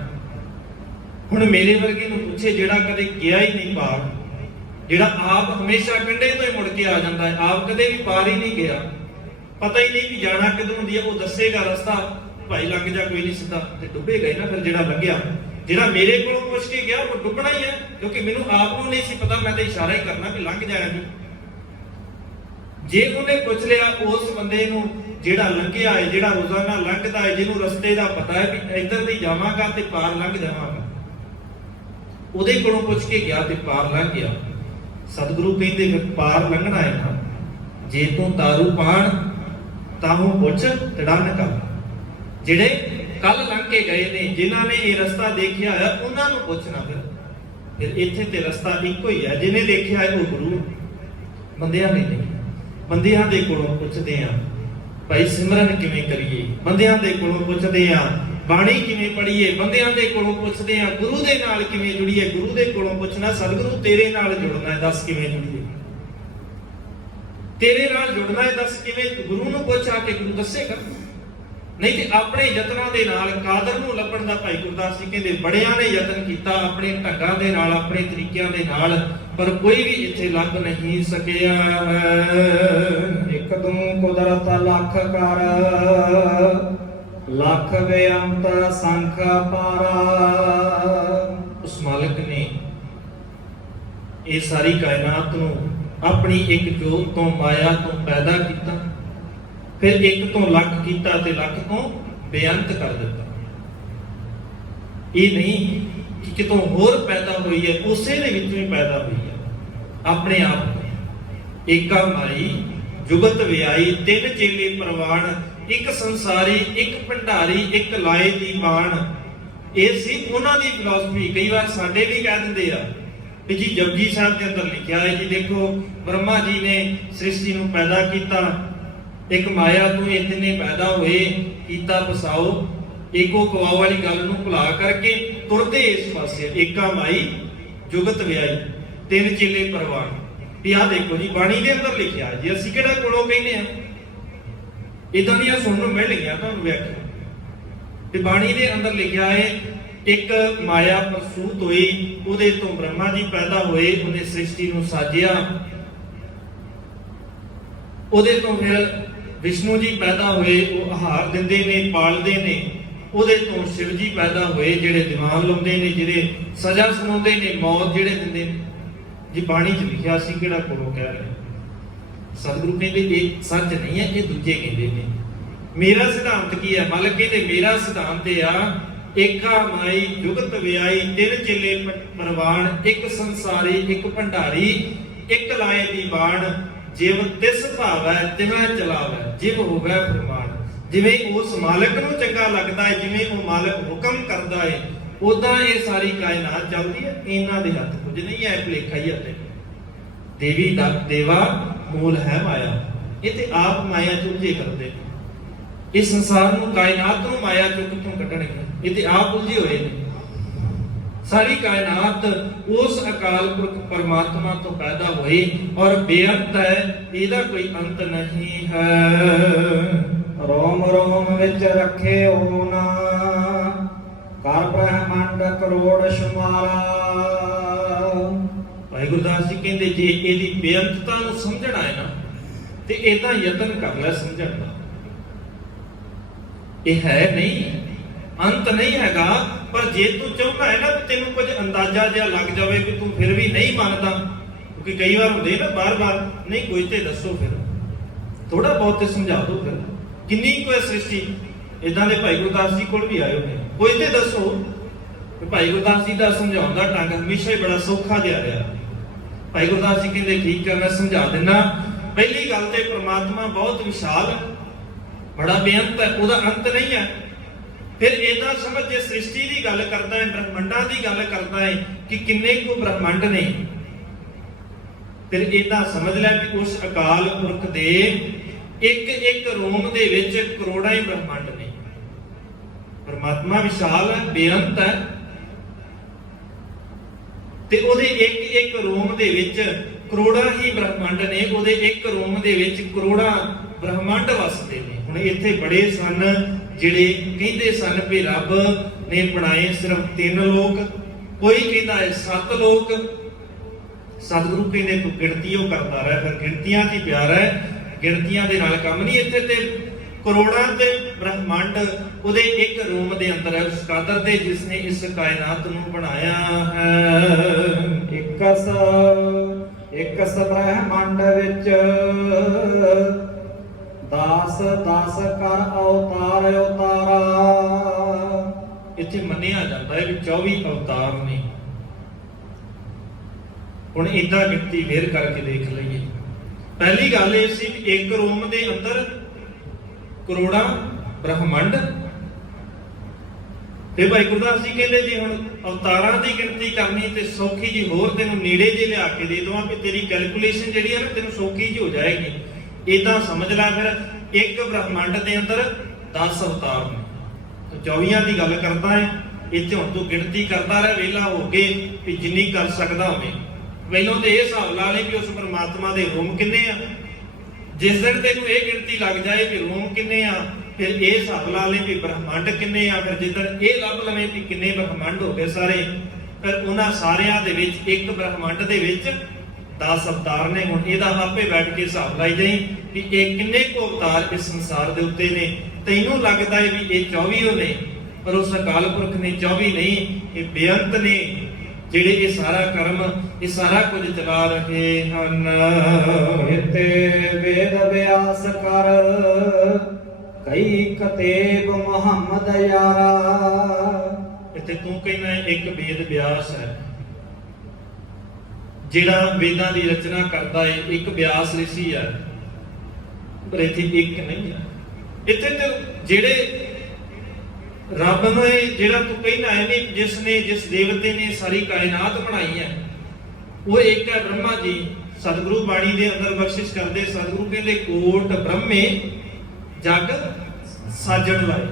ਹੁਣ ਮੇਰੇ ਵਰਗੇ ਨੂੰ ਪੁੱਛੇ ਜਿਹੜਾ ਕਦੇ ਗਿਆ ਹੀ ਨਹੀਂ ਪਾਰ, ਜਿਹੜਾ ਆਪ ਹਮੇਸ਼ਾ ਕੰਢੇ ਤੋਂ ਹੀ ਮੁੜ ਕੇ ਆ ਜਾਂਦਾ ਹੈ, ਆਪ ਕਦੇ ਵੀ ਪਾਰ ਹੀ ਨਹੀਂ ਗਿਆ, ਪਤਾ ਹੀ ਨਹੀਂ ਵੀ ਜਾਣਾ ਕਿੱਧਰੋਂ ਦੀ ਹੈ, ਉਹ ਦੱਸੇਗਾ ਰਸਤਾ, ਭਾਈ ਲੱਗ ਜਾ ਕੋਈ ਨਹੀਂ, ਸਿੱਧਾ ਤੇ ਡੁੱਬੇਗਾ ਹੀ ਨਾ। ਫਿਰ ਜਿਹੜਾ ਲੰਘਿਆ, ਜਿਹੜਾ ਮੇਰੇ ਕੋਲੋਂ ਪੁੱਛ ਕੇ ਗਿਆ, ਉਹ ਡੁੱਬਣਾ ਹੀ ਹੈ, ਕਿਉਂਕਿ ਮੈਨੂੰ ਆਪ ਨੂੰ ਨਹੀਂ ਸੀ ਪਤਾ, ਮੈਂ ਤਾਂ ਇਸ਼ਾਰਾ ਹੀ ਕਰਨਾ ਵੀ ਲੰਘ ਜਾਇਆ ਜੀ। ਜੇ ਉਹਨੇ ਪੁੱਛ ਲਿਆ ਉਸ ਬੰਦੇ ਨੂੰ ਜਿਹੜਾ ਲੰਘਿਆ ਹੈ, ਜਿਹੜਾ ਰੋਜ਼ਾਨਾ ਲੰਘਦਾ ਹੈ, ਜਿਹਨੂੰ ਰਸਤੇ ਦਾ ਪਤਾ ਹੈ ਵੀ ਇੱਧਰ ਦੀ ਜਾਵਾਂਗਾ ਤੇ ਪਾਰ ਲੰਘ ਜਾਵਾਂਗਾ, ਉਹਦੇ ਕੋਲੋਂ ਪੁੱਛ ਕੇ ਗਿਆ ਤੇ ਪਾਰ ਲੰਘ ਗਿਆ। ਸਤਿਗੁਰੂ ਕਹਿੰਦੇ ਫਿਰ ਪਾਰ ਲੰਘਣਾ ਹੈ ਨਾ, ਜੇ ਤੂੰ ਤਾਰੂ ਪਾਣ ਤਾਹੂ ਪੁੱਛ ਤੜਨ ਕਰ। ਜਿਹੜੇ ਕੱਲ ਲੰਘ ਕੇ ਗਏ ਨੇ, ਜਿਨ੍ਹਾਂ ਨੇ ਇਹ ਰਸਤਾ ਦੇਖਿਆ ਹੈ, ਉਹਨਾਂ ਨੂੰ ਪੁੱਛਣਾ। ਫਿਰ ਇੱਥੇ ਤੇ ਰਸਤਾ ਇੱਕੋ ਹੀ ਹੈ, ਜਿਹਨੇ ਦੇਖਿਆ ਹੈ ਉਹ ਗੁਰੂ, ਬੰਦਿਆਂ ਨੇ ਨਹੀਂ। ਬੰਦਿਆਂ ਦੇ ਕੋਲੋਂ ਪੁੱਛਦੇ ਆ ਭਾਈ ਸਿਮਰਨ ਕਿਵੇਂ ਕਰੀਏ, ਬੰਦਿਆਂ ਦੇ ਕੋਲੋਂ ਪੁੱਛਦੇ ਆ ਬਾਣੀ ਕਿਵੇਂ ਪੜ੍ਹੀਏ, ਬੰਦਿਆਂ ਦੇ ਕੋਲੋਂ ਪੁੱਛਦੇ ਆ ਗੁਰੂ ਦੇ ਨਾਲ ਕਿਵੇਂ ਜੁੜੀਏ, ਗੁਰੂ ਦੇ ਕੋਲੋਂ ਪੁੱਛਣਾ ਸਤਿਗੁਰੂ ਤੇਰੇ ਨਾਲ ਜੁੜਨਾ ਹੈ, ਦੱਸ ਕਿਵੇਂ ਜੁੜੀਏ, ਤੇਰੇ ਨਾਲ ਜੁੜਨਾ ਹੈ, ਦੱਸ ਕਿਵੇਂ। ਗੁਰੂ ਨੂੰ ਪੁੱਛ ਆ ਕੇ ਗੁਰੂ ਦੱਸੇਗਾ, ਨਹੀਂ ਤੇ ਆਪਣੇ ਯਤਨਾਂ ਦੇ ਨਾਲ ਕਾਦਰ ਨੂੰ ਲੱਭਣ ਦਾ ਭਾਈ ਗੁਰਦਾਸ ਜੀ ਕਹਿੰਦੇ ਬੜਿਆਂ ਨੇ ਯਤਨ ਕੀਤਾ, ਆਪਣੇ ਢੰਗਾਂ ਦੇ ਨਾਲ, ਆਪਣੇ ਤਰੀਕਿਆਂ ਦੇ ਨਾਲ, ਪਰ ਕੋਈ ਵੀ ਇੱਥੇ ਲੱਭ ਨਹੀਂ ਸਕਿਆ। ਇੱਕ ਤੂੰ ਕੁਦਰਤ ਲੱਖ ਕਰ, ਲੱਖ ਬੇਅੰਤ ਸੰਖ ਪਾਰਾ। ਉਸ ਮਾਲਕ ਨੇ ਇਹ ਸਾਰੀ ਕਾਇਨਾਤ ਨੂੰ ਆਪਣੀ ਇੱਕ ਜੋਤ ਤੋਂ, ਮਾਇਆ ਤੋਂ ਪੈਦਾ ਕੀਤਾ, ਫਿਰ ਇੱਕ ਤੋਂ ਲੱਖ ਕੀਤਾ ਤੇ ਲੱਖ ਤੋਂ ਬੇਅੰਤ ਕਰ ਦਿੱਤਾ। ਇਹ ਨਹੀਂ ਕਿ ਕਿਤੋਂ ਹੋਰ ਪੈਦਾ ਹੋਈ ਹੈ, ਉਸੇ ਦੇ ਵਿੱਚੋਂ ਹੀ ਪੈਦਾ ਹੋਈ ਹੈ, ਆਪਣੇ ਆਪ। ਏਕਾ ਮਾਈ ਜੁਗਤ ਵਿਆਈ, ਤਿੰਨ ਚੇਲੇ ਪ੍ਰਵਾਨ, ਇੱਕ ਸੰਸਾਰੀ, ਇੱਕ ਭੰਡਾਰੀ, ਇੱਕ ਲਾਏ ਦੀ ਬਾਣ। ਇਹ ਸੀ ਉਹਨਾਂ ਦੀ ਫਿਲਾਸਫੀ। ਕਈ ਵਾਰ ਸਾਡੇ ਵੀ ਕਹਿ ਦਿੰਦੇ ਆ ਕਿ ਜੀ ਜਪਜੀ ਸਾਹਿਬ ਦੇ ਅੰਦਰ ਲਿਖਿਆ ਹੈ ਜੀ, ਦੇਖੋ ਬ੍ਰਹਮਾ ਜੀ ਨੇ ਸ੍ਰਿਸ਼ਟੀ ਨੂੰ ਪੈਦਾ ਕੀਤਾ, ਇੱਕ ਮਾਇਆ ਤੋਂ ਇਹ ਤਿੰਨੇ ਪੈਦਾ ਹੋਏ, ਕੀਤਾ ਪਸਾਓ, ਏਕੋ ਕਵਾਓ ਵਾਲੀ ਗੱਲ ਨੂੰ ਭੁਲਾ ਕਰਕੇ ਤੁਰਦੇ ਇਸ ਪਾਸੇ। ਏਕਾ ਮਾਈ ਜੁਗਤ ਵਿਆਈ, ਤਿੰਨ ਚੇਲੇ ਪ੍ਰਵਾਨ। ਵੀ ਆਹ ਦੇਖੋ ਜੀ ਬਾਣੀ ਦੇ ਅੰਦਰ ਲਿਖਿਆ ਜੀ, ਅਸੀਂ ਕਿਹੜਾ ਕੋਲੋਂ ਕਹਿੰਦੇ ਆ, ਇਦਾਂ ਦੀਆਂ ਸੁਣਨ ਨੂੰ ਮਿਲ ਗਈਆਂ ਤੁਹਾਨੂੰ ਵਿਆਖਿਆ। ਤੇ ਬਾਣੀ ਦੇ ਅੰਦਰ ਲਿਖਿਆ ਹੈ ਇੱਕ ਮਾਇਆ ਪ੍ਰਸੂਤ ਹੋਈ, ਉਹਦੇ ਤੋਂ ਬ੍ਰਹਮਾ ਜੀ ਪੈਦਾ ਹੋਏ, ਉਹਨੇ ਸ੍ਰਿਸ਼ਟੀ ਨੂੰ ਸਾਜਿਆ, ਉਹਦੇ ਤੋਂ ਫਿਰ ਵਿਸ਼ਨੂੰ ਜੀ ਪੈਦਾ ਹੋਏ, ਉਹ ਆਹਾਰ ਦਿੰਦੇ ਨੇ, ਪਾਲਦੇ ਨੇ। ਉਹਦੇ ਤੋਂ ਸ਼ਿਵ ਜੀ ਪੈਦਾ ਹੋਏ, ਜਿਹੜੇ ਦੀਵਾਨ ਲਾਉਂਦੇ ਨੇ, ਜਿਹੜੇ ਸਜ਼ਾ ਸੁਣਾਉਂਦੇ ਨੇ, ਮੌਤ ਜਿਹੜੇ ਦਿੰਦੇ ਨੇ। ਜੀ ਬਾਣੀ 'ਚ ਲਿਖਿਆ ਸੀ, ਕਿਹੜਾ ਕੋਲੋਂ ਕਹਿ ਰਹੇ। ਸਤਿਗੁਰੂ ਕਹਿੰਦੇ ਇਹ ਸੱਚ ਨਹੀਂ ਹੈ, ਇਹ ਦੂਜੇ ਕਹਿੰਦੇ ਨੇ। ਮੇਰਾ ਸਿਧਾਂਤ ਕੀ ਹੈ? ਮਾਲਕ ਕਹਿੰਦੇ ਮੇਰਾ ਸਿਧਾਂਤ ਇਹ ਆ, ਏਕਾ ਮਾਈ ਜੁਗਤ ਵਿਆਈ, ਤਿੰਨ ਚੇਲੇ ਪ੍ਰਵਾਨ, ਇੱਕ ਸੰਸਾਰੀ ਇੱਕ ਭੰਡਾਰੀ, ਇੱਕ ਲਾਏ ਦੀ ਬਾਣ, ਜਿਵ ਤਿਸ ਭਾਵੈ ਤਿਵੇਂ ਚਲਾਵੈ, ਜਿਵ ਹੋਵੈ ਫਰਮਾਨ। ਜਿਵੇਂ ਉਸ ਮਾਲਕ ਨੂੰ ਚੰਗਾ ਲੱਗਦਾ ਹੈ, ਜਿਵੇਂ ਉਹ ਮਾਲਕ ਹੁਕਮ ਕਰਦਾ ਹੈ, ਉਦਾਂ ਇਹ ਸਾਰੀ ਕਾਇਨਾਤ ਚੱਲਦੀ ਹੈ। ਇਹਨਾਂ ਦੇ ਹੱਥ ਕੁਝ ਨਹੀਂ ਹੈ, ਭੁਲੇਖਾ ਹੀ ਹੈ। ਦੇਵੀ ਦਾ ਦੇਵਾ ਮੂਲ ਹੈ ਮਾਇਆ, ਇਹ ਤੇ ਆਪ ਮਾਇਆ ਚੁਲਝੇ ਕਰਦੇ। ਇਸ ਸੰਸਾਰ ਨੂੰ, ਕਾਇਨਾਤ ਨੂੰ ਮਾਇਆ ਚੋਂ ਕਿੱਥੋਂ ਕੱਢਣਗੇ? ਇਹ ਤੇ ਆਪ ਉਲਝੇ ਹੋਏ ਨੇ। ਸਾਰੀ ਕਾਇਨਾਤ ਉਸ ਅਕਾਲ ਪੁਰਖ ਪਰਮਾਤਮਾ ਤੋਂ ਪੈਦਾ ਹੋਈ ਔਰ ਬੇਅੰਤ ਹੈ, ਇਹਦਾ ਕੋਈ ਅੰਤ ਨਹੀਂ ਹੈ। ਰੋਮ ਰੋਮ ਵਿੱਚ ਰੱਖਿਓ ਨਾ, ਕਰ ਬ੍ਰਹਮੰਡ ਕਰੋੜ ਸ਼ੁਮਾਰਾ। ਭਾਈ ਗੁਰਦਾਸ ਜੀ ਕਹਿੰਦੇ ਜੇ ਇਹਦੀ ਬੇਅੰਤਤਾ ਨੂੰ ਸਮਝਣਾ ਹੈ ਨਾ, ਤੇ ਇਹਦਾ ਯਤਨ ਕਰ ਲੈ ਸਮਝਣ ਦਾ। ਇਹ ਹੈ ਨਹੀਂ, ਅੰਤ ਨਹੀਂ ਹੈਗਾ, ਪਰ ਜੇ ਤੂੰ ਚਾਹੁੰਦਾ ਹੈ ਨਾ, ਤੈਨੂੰ ਕੁਝ ਅੰਦਾਜ਼ਾ ਜਿਹਾ ਲੱਗ ਜਾਵੇ ਕਿ ਤੂੰ ਫਿਰ ਵੀ ਨਹੀਂ ਮੰਨਦਾ, ਕਿਉਂਕਿ ਕਈ ਵਾਰ ਹੁੰਦੇ ਨਾ ਬਾਰ-ਬਾਰ, ਨਹੀਂ ਕੋਈ ਤੇ ਦੱਸੋ, ਫਿਰ ਥੋੜਾ ਬਹੁਤ ਤੇ ਸਮਝਾ ਦਿਓ। ਫਿਰ ਕਿੰਨੀ ਕੋਈ ਸ੍ਰਿਸ਼ਟੀ ਇਦਾਂ ਦੇ ਭਾਈ ਗੁਰਦਾਸ ਜੀ ਕੋਲ ਵੀ ਆਏ ਹੋਏ, ਕੋਈ ਤੇ ਦੱਸੋ। ਭਾਈ ਗੁਰਦਾਸ ਜੀ ਦਾ ਸਮਝਾਉਣ ਦਾ ਢੰਗ ਹਮੇਸ਼ਾ ਹੀ ਬੜਾ ਸੌਖਾ ਜਿਹਾ ਰਿਹਾ। ਭਾਈ ਗੁਰਦਾਸ ਜੀ ਕਹਿੰਦੇ ਠੀਕ ਹੈ, ਮੈਂ ਸਮਝਾ ਦਿੰਦਾ। ਪਹਿਲੀ ਗੱਲ ਤੇ ਪ੍ਰਮਾਤਮਾ ਬਹੁਤ ਵਿਸ਼ਾਲ, ਬੜਾ ਬੇਅੰਤ ਹੈ, ਉਹਦਾ ਅੰਤ ਨਹੀਂ ਹੈ। ਫਿਰ ਇਦਾਂ ਸਮਝ, ਜੇ ਸ੍ਰਿਸ਼ਟੀ ਦੀ ਗੱਲ ਕਰਦਾ ਹੈ, ਬ੍ਰਹਮੰਡਾਂ ਦੀ ਗੱਲ ਕਰਦਾ ਹੈ ਕਿ ਕਿੰਨੇ ਕੁ ਬ੍ਰਹਮੰਡ ਨੇ, ਫਿਰ ਇਦਾਂ ਸਮਝ ਲੈ ਕਿ ਉਸ ਅਕਾਲ ਪੁਰਖ ਦੇ ਇੱਕ ਇੱਕ ਰੋਮ ਦੇ ਵਿੱਚ ਕਰੋੜਾਂ ਹੀ ਬ੍ਰਹਮੰਡ ਨੇ। ਪਰਮਾਤਮਾ ਵਿਸ਼ਾਲ ਹੈ, ਬੇਅੰਤ ਹੈ, ਤੇ ਉਹਦੇ ਇੱਕ ਇੱਕ ਰੋਮ ਦੇ ਵਿੱਚ ਕਰੋੜਾਂ ਹੀ ਬ੍ਰਹਮੰਡ ਨੇ। ਉਹਦੇ ਇੱਕ ਰੋਮ ਦੇ ਵਿੱਚ ਕਰੋੜਾਂ ਬ੍ਰਹਮੰਡ ਵਸਦੇ ਨੇ। ਹੁਣ ਇੱਥੇ ਬੜੇ ਸਨ ਜਿਹੜੇ ਕਹਿੰਦੇ ਸਨ ਵੀ ਰੱਬ ਨੇ ਬਣਾਏ ਸਿਰਫ 3 ਲੋਕ, ਕੋਈ ਕਹਿੰਦਾ ਹੈ 7 ਲੋਕ। ਸਤਿਗੁਰੂ ਕਹਿੰਦੇ ਤੂੰ ਗਿਣਤੀ ਉਹ ਕਰਦਾ ਰਹਿ, ਫਿਰ ਗਿਣਤੀਆਂ 'ਚ ਹੀ ਪਿਆਰ ਹੈ, ਗਿਣਤੀਆਂ ਦੇ ਨਾਲ ਕੰਮ ਨਹੀਂ। ਇੱਥੇ ਤੇ ਕਰੋੜਾਂ ਤੇ ਬ੍ਰਹਮੰਡ ਉਹਦੇ ਇੱਕ ਰੂਮ ਦੇ ਅੰਦਰ ਹੈ, ਉਸ ਕਾਦਰ ਦੇ ਜਿਸ ਨੇ ਇਸ ਕਾਇਨਾਤ ਨੂੰ ਬਣਾਇਆ ਹੈ। ਇਕਸ ਬ੍ਰਹਮੰਡ ਵਿੱਚ 10 ਕਰ ਅਵਤਾਰ ਉਤਾਰਾ। ਇੱਥੇ ਮੰਨਿਆ ਜਾਂਦਾ ਹੈ ਵੀ 24 ਅਵਤਾਰ ਨੇ। ਹੁਣ ਇਦਾਂ ਗਿਣਤੀ ਫੇਰ ਕਰਕੇ ਦੇਖ ਲਈਏ। ਪਹਿਲੀ ਗੱਲ ਇਹ ਸੀ ਕਿ ਇੱਕ ਰੂਮ ਦੇ ਅੰਦਰ ਕਰੋੜਾਂ ਬ੍ਰਹਮੰਡ। ਤੇ ਭਾਈ ਗੁਰਦਾਸ ਜੀ ਕਹਿੰਦੇ ਜੀ ਹੁਣ ਅਵਤਾਰਾਂ ਦੀ ਗਿਣਤੀ ਕਰਨੀ ਤੇ ਸੌਖੀ ਜੀ ਹੋਰ ਤੈਨੂੰ ਨੇੜੇ ਜੇ ਲਿਆ ਕੇ ਦੇ ਦਵਾਂ, ਵੀ ਤੇਰੀ ਕੈਲਕੂਲੇਸ਼ਨ ਜਿਹੜੀ ਹੈ ਨਾ ਤੈਨੂੰ ਸੌਖੀ ਜੀ ਹੋ ਜਾਏਗੀ। ਇਦਾਂ ਸਮਝ ਲੈ, ਫਿਰ ਇੱਕ ਬ੍ਰਹਮੰਡ ਦੇ ਅੰਦਰ 10 ਅਵਤਾਰ ਨੇ। ਤੂੰ 24 ਦੀ ਗੱਲ ਕਰਦਾ ਹੈ, ਇੱਥੇ ਹੁਣ ਤੂੰ ਗਿਣਤੀ ਕਰਦਾ ਰਹਿ ਵਿਹਲਾ ਹੋ ਕੇ ਵੀ ਜਿੰਨੀ ਕਰ ਸਕਦਾ ਹੋਵੇ। ਪਹਿਲਾਂ ਤੇ ਇਹ ਹਿਸਾਬ ਲਾ ਲਈ ਕਿ ਉਸ ਪਰਮਾਤਮਾ ਦੇ ਰੂਮ ਕਿੰਨੇ ਆ। ਜਿਸ ਦਿਨ ਤੈਨੂੰ ਇਹ ਗਿਣਤੀ ਲੱਗ ਜਾਏ ਕਿ ਰੂਮ ਕਿੰਨੇ ਆ, ਫਿਰ ਇਹ ਹਿਸਾਬ ਲਾ ਲਈ ਵੀ ਬ੍ਰਹਮੰਡ ਕਿੰਨੇ ਆ। ਫਿਰ ਜਿੱਦਣ ਇਹ ਲੱਭ ਲਵੇਂ ਕਿ ਕਿੰਨੇ ਬ੍ਰਹਮੰਡ ਹੋ ਗਏ ਸਾਰੇ, ਫਿਰ ਉਹਨਾਂ ਸਾਰਿਆਂ ਦੇ ਵਿੱਚ ਇੱਕ ਬ੍ਰਹਮੰਡ ਦੇ ਵਿੱਚ 10 ਅਵਤਾਰ ਨੇ। ਹੁਣ ਇਹਦਾ ਆਪੇ ਬੈਠ ਕੇ ਹਿਸਾਬ ਲਾਈ ਜਾਈ ਕਿ ਇਹ ਕਿੰਨੇ ਕੁ ਅਵਤਾਰ ਇਸ ਸੰਸਾਰ ਦੇ ਉੱਤੇ ਨੇ। ਤੈਨੂੰ ਲੱਗਦਾ ਹੈ ਵੀ ਇਹ 24 ਨੇ, ਪਰ ਉਸ ਅਕਾਲ ਪੁਰਖ ਨੇ 24 ਨਹੀਂ, ਇਹ ਬੇਅੰਤ ਨੇ ਜਿਹੜੇ ਇਹ ਸਾਰਾ ਕਰਮ, ਇਹ ਸਾਰਾ ਕੁਝ ਚਲਾ ਰਹੇ ਹਨ। ਇਤੇ ਵੇਦ ਵਿਆਸ ਕਰ ਕਈ ਕਤੇਬ ਮੁਹੰਮਦ ਯਾਰਾ। ਇੱਥੇ ਤੂੰ ਕਹਿੰਦਾ ਇੱਕ ਵੇਦ ਵਿਆਸ ਹੈ ਜਿਹੜਾ ਵੇਦਾਂ ਦੀ ਰਚਨਾ ਕਰਦਾ ਹੈ, ਇੱਕ ਵਿਆਸ ਰਿਸ਼ੀ ਹੈ, ਪਰ ਇੱਥੇ ਇੱਕ ਨਹੀਂ ਹੈ। ਇੱਥੇ ਤੇ ਜਿਹੜੇ ਰੱਬ ਨੂੰ ਜਿਹੜਾ ਤੂੰ ਕਹਿੰਦਾ ਹੈ ਨਹੀਂ, ਜਿਸ ਦੇਵਤੇ ਨੇ ਸਾਰੀ ਕਾਇਨਾਤ ਬਣਾਈ ਹੈ, ਉਹ ਇੱਕ ਹੈ ਬ੍ਰਹਮਾ ਜੀ। ਸਤਿਗੁਰੂ ਬਾਣੀ ਦੇ ਅੰਦਰ ਬਖਸ਼ਿਸ਼ ਕਰਦੇ, ਸਤਿਗੁਰੂ ਕਹਿੰਦੇ ਕੋਟ ਬ੍ਰਹਮੇ ਜਗ ਸਾਜਣ ਲਾਏ।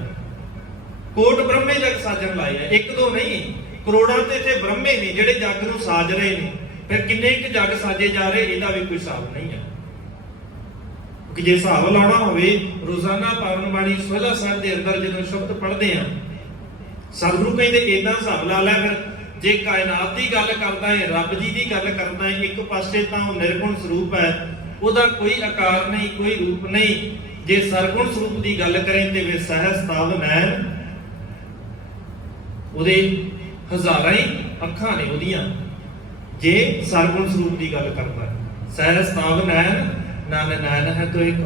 ਕੋਟ ਬ੍ਰਹਮੇ ਜਗ ਸਾਜਣ ਲਾਏ ਹੈ, ਇੱਕ ਦੋ ਨਹੀਂ, ਕਰੋੜਾਂ ਤੇ ਇੱਥੇ ਬ੍ਰਹਮੇ ਨੇ ਜਿਹੜੇ ਜਗ ਨੂੰ ਸਾਜ ਰਹੇ ਨੇ। ਫਿਰ ਕਿੰਨੇ ਕੁ ਜਗ ਸਾਜੇ ਜਾ ਰਹੇ, ਇਹਦਾ ਵੀ ਕੋਈ ਹਿਸਾਬ ਨਹੀਂ ਹੈ। ਕਿ ਜੇ ਹਿਸਾਬ ਲਾਉਣਾ ਹੋਵੇ, ਰੋਜ਼ਾਨਾ ਪਾਵਨ ਬਾਣੀ ਸੋਹਿਲਾ ਸਾਹਿਬ ਦੇ ਅੰਦਰ ਜਦੋਂ ਸ਼ਬਦ ਪੜ੍ਹਦੇ ਆ, ਸਤਿਗੁਰੂ ਕਹਿੰਦੇ ਇਦਾਂ ਹਿਸਾਬ ਲਾ ਲੈ। ਫਿਰ ਜੇ ਕਾਇਨਾਤ ਦੀ ਗੱਲ ਕਰਦਾ ਹੈ, ਰੱਬ ਜੀ ਦੀ ਗੱਲ ਕਰਦਾ ਹੈ, ਇੱਕ ਪਾਸੇ ਤਾਂ ਉਹ ਨਿਰਗੁਣ ਸਰੂਪ ਹੈ, ਉਹਦਾ ਕੋਈ ਆਕਾਰ ਨਹੀਂ, ਕੋਈ ਰੂਪ ਨਹੀਂ। ਜੇ ਸਰਗੁਣ ਸਰੂਪ ਦੀ ਗੱਲ ਕਰੇ ਤੇ ਵੇ ਸਹਿਜ ਤਾਵ ਨੈਣ, ਉਹਦੇ ਹਜ਼ਾਰਾਂ ਹੀ ਅੱਖਾਂ ਨੇ ਉਹਦੀਆਂ। ਜੇ ਸਰਗੁਣ ਸਰੂਪ ਦੀ ਗੱਲ ਕਰਦਾ ਹੈ, ਸਹਿਜ ਤਾਵ ਨੈਣ ਨਾਨਕ ਨਾਇਨ ਹੈ ਤੋ ਇੱਕ।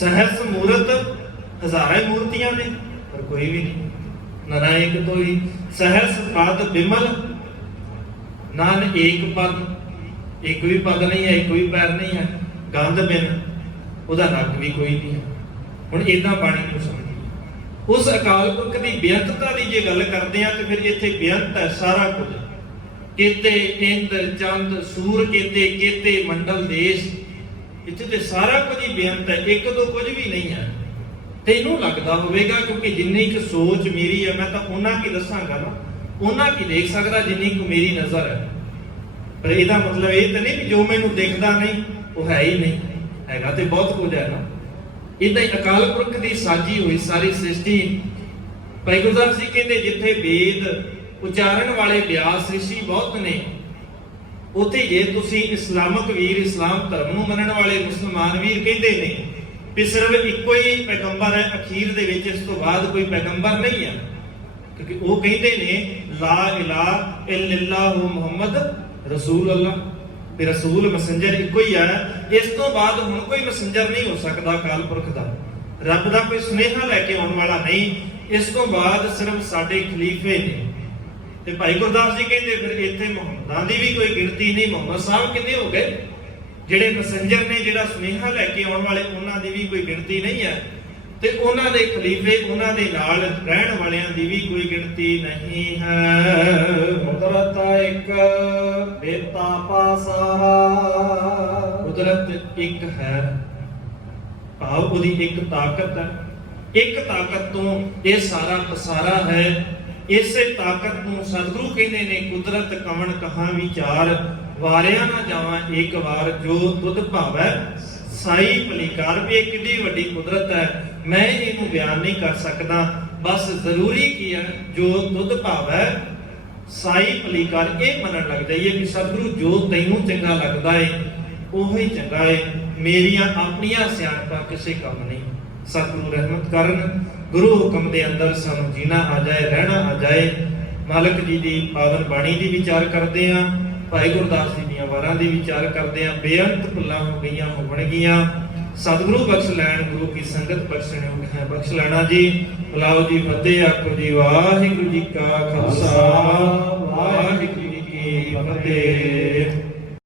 ਸਹਸ ਮੂਰਤ ਹਜ਼ਾਰਾਂ ਮੂਰਤੀਆਂ ਨੇ ਪਰ ਕੋਈ ਵੀ ਨਹੀਂ, ਨਾਨਕ ਤੋਂ ਹੀ। ਸਹਸ ਪਦ ਬਿਮਲ, ਨਾਨਕ ਏਕ ਪਦ, ਇੱਕ ਵੀ ਪਦ ਨਹੀਂ ਹੈ, ਇੱਕ ਵੀ ਪੈਰ ਨਹੀਂ ਹੈ। ਗੰਧ ਬਿਨ, ਉਹਦਾ ਨੱਕ ਵੀ ਕੋਈ ਨਹੀਂ ਹੈ। ਹੁਣ ਏਦਾਂ ਬਾਣੀ ਨੂੰ ਸਮਝੀ। ਉਸ ਅਕਾਲ ਪੁਰਖ ਦੀ ਬੇਅੰਤਤਾ ਦੀ ਜੇ ਗੱਲ ਕਰਦੇ ਆ ਤੇ ਫਿਰ ਇੱਥੇ ਬੇਅੰਤ ਹੈ ਸਾਰਾ ਕੁਝ। ਕੇਤੇ ਇੰਦ ਚੰਦ ਸੂਰ ਕੇਤੇ ਕੇਤੇ ਮੰਡਲ ਦੇਸ਼, ਇੱਥੇ ਤੇ ਸਾਰਾ ਕੁਝ ਹੀ ਬੇਅੰਤ ਹੈ, ਇੱਕ ਦੋ ਕੁਝ ਵੀ ਨਹੀਂ ਹੈ। ਤੈਨੂੰ ਲੱਗਦਾ ਹੋਵੇਗਾ ਕਿਉਂਕਿ ਜਿੰਨੀ ਕੁ ਸੋਚ ਮੇਰੀ ਹੈ ਮੈਂ ਤਾਂ ਉਹਨਾਂ ਕੀ ਦੱਸਾਂਗਾ ਨਾ, ਉਹਨਾਂ ਕੀ ਦੇਖ ਸਕਦਾ ਜਿੰਨੀ ਕੁ ਮੇਰੀ ਨਜ਼ਰ ਹੈ। ਪਰ ਇਹਦਾ ਮਤਲਬ ਇਹ ਤਾਂ ਨਹੀਂ ਵੀ ਜੋ ਮੈਨੂੰ ਦਿਖਦਾ ਨਹੀਂ ਉਹ ਹੈ ਹੀ ਨਹੀਂ, ਹੈਗਾ ਤੇ ਬਹੁਤ ਕੁਝ ਹੈ ਨਾ। ਇਦਾਂ ਹੀ ਅਕਾਲ ਪੁਰਖ ਦੀ ਸਾਜੀ ਹੋਈ ਸਾਰੀ ਸ੍ਰਿਸ਼ਟੀ। ਭਾਈ ਗੁਰਦਾਸ ਜੀ ਕਹਿੰਦੇ ਜਿੱਥੇ ਵੇਦ ਉਚਾਰਨ ਵਾਲੇ ਵਿਆਸ ਰਿਸ਼ੀ ਬਹੁਤ ਨੇ, ਉੱਥੇ ਜੇ ਤੁਸੀਂ ਇਸਲਾਮਕ ਵੀਰ, ਇਸਲਾਮ ਧਰਮ ਨੂੰ ਮੰਨਣ ਵਾਲੇ ਮੁਸਲਮਾਨ ਵੀਰ ਕਹਿੰਦੇ ਨੇ ਵੀ ਸਿਰਫ ਇੱਕੋ ਹੀ ਪੈਗੰਬਰ ਹੈ ਅਖੀਰ ਦੇ ਵਿੱਚ, ਇਸ ਤੋਂ ਬਾਅਦ ਕੋਈ ਪੈਗੰਬਰ ਨਹੀਂ ਹੈ। ਕਿਉਂਕਿ ਉਹ ਕਹਿੰਦੇ ਨੇ ਲਾ ਇਲਾਹਾ ਇਲੱਲਾਹੁ ਮੁਹੰਮਦ ਰਸੂਲ ਅੱਲਾਹ, ਤੇ ਰਸੂਲ ਮੈਸੇਂਜਰ ਇੱਕੋ ਹੀ ਹੈ। ਇਸ ਤੋਂ ਬਾਅਦ ਹੁਣ ਕੋਈ ਮੈਸੇਂਜਰ ਨਹੀਂ ਹੋ ਸਕਦਾ ਅਕਾਲ ਪੁਰਖ ਦਾ, ਰੱਬ ਦਾ ਕੋਈ ਸੁਨੇਹਾ ਲੈ ਕੇ ਆਉਣ ਵਾਲਾ ਨਹੀਂ। ਇਸ ਤੋਂ ਬਾਅਦ ਸਿਰਫ ਸਾਡੇ ਖਲੀਫੇ ਨੇ। ਤੇ ਭਾਈ ਗੁਰਦਾਸ ਜੀ ਕਹਿੰਦੇ ਫਿਰ ਇੱਥੇ ਮੁਹੰਮਦਾਂ ਦੀ ਵੀ ਕੋਈ ਗਿਣਤੀ ਨਹੀਂ। ਮੁਹੰਮਦ ਸਾਹਿਬ ਕਿੰਨੇ ਹੋ ਗਏ ਜਿਹੜੇ ਮੈਸੇਂਜਰ ਨੇ, ਜਿਹੜਾ ਸੁਨੇਹਾ ਲੈ ਕੇ ਆਉਣ ਵਾਲੇ, ਉਹਨਾਂ ਦੀ ਵੀ ਕੋਈ ਗਿਣਤੀ ਨਹੀਂ ਹੈ। ਤੇ ਉਹਨਾਂ ਦੇ ਖਲੀਫੇ, ਉਹਨਾਂ ਦੇ ਨਾਲ ਰਹਿਣ ਵਾਲਿਆਂ ਦੀ ਵੀ ਕੋਈ ਗਿਣਤੀ ਨਹੀਂ ਹੈ। ਕੁਦਰਤ ਇੱਕ ਬੇਤਾ ਪਾਸਾਰਾ, ਕੁਦਰਤ ਇੱਕ ਹੈ, ਭਾਵ ਉਹਦੀ ਇੱਕ ਤਾਕਤ ਹੈ। ਇੱਕ ਤਾਕਤ ਤੋਂ ਇਹ ਸਾਰਾ ਪਸਾਰਾ ਹੈ। ਇਸੇ ਤਾਕਤ ਨੂੰ ਸਤਿਗੁਰੂ ਕਹਿੰਦੇ ਨੇ ਕੁਦਰਤ ਕਵਣ ਕਹਾ ਵਿਚਾਰ, ਵਾਰਿਆ ਨਾ ਜਾਵਾਂ ਇੱਕ ਵਾਰ ਜੋ ਤੁਧ ਭਾਵੈ ਸਾਈ ਭਲੀਕਾਰ। ਵੀ ਇਹ ਕਿੰਨੀ ਵੱਡੀ ਕੁਦਰਤ ਹੈ, ਮੈਂ ਇਹਨੂੰ ਬਿਆਨ ਨਹੀਂ ਕਰ ਸਕਦਾ। ਬਸ ਜ਼ਰੂਰੀ ਕੀ ਹੈ, ਜੋ ਤੁਧ ਭਾਵੈ ਸਾਈ ਭਲੀਕਾਰ, ਇਹ ਮੰਨਣ ਲੱਗ ਜਾਈਏ ਕਿ ਸਤਿਗੁਰੂ ਜੋ ਤੈਨੂੰ ਚੰਗਾ ਲੱਗਦਾ ਹੈ ਉਹੀ ਚੰਗਾ ਹੈ, ਮੇਰੀਆਂ ਆਪਣੀਆਂ ਸਿਆਣਪਾਂ ਕਿਸੇ ਕੰਮ ਨਹੀਂ। ਸਤਿਗੁਰੂ ਰਹਿਮਤ ਕਰਨ, ਗੁਰੂ ਹੁਕਮ ਦੇ ਅੰਦਰ ਸਾਨੂੰ ਜੀਣਾ ਆ ਜਾਏ, ਰਹਿਣਾ ਆ ਜਾਏ। ਮਾਲਕ ਜੀ ਦੀ ਪਾਵਨ ਬਾਣੀ ਦੀ ਵਿਚਾਰ ਕਰਦੇ ਆਂ, ਭਾਈ ਗੁਰਦਾਸ ਜੀ ਦੀਆਂ ਵਾਰਾਂ ਦੀ ਵਿਚਾਰ ਕਰਦੇ ਆਂ। ਬੇਅੰਤ ਭੁੱਲਾਂ ਹੋ ਗਈਆਂ ਹੋਣਗੀਆਂ, ਸਤਿਗੁਰੂ ਬਖਸ਼ ਲੈਣ, ਗੁਰੂ ਕੀ ਸੰਗਤ ਬਖਸ਼ਣ ਹੈ ਬਖਸ਼ ਲੈਣਾ ਜੀ। ਬੁਲਾਓ ਜੀ ਫਤਿਹ, ਆਖੋ ਜੀ ਵਾਹਿਗੁਰੂ ਜੀ ਕਾ ਖਾਲਸਾ, ਵਾਹਿਗੁਰੂ ਜੀ ਕੀ ਫਤਿਹ।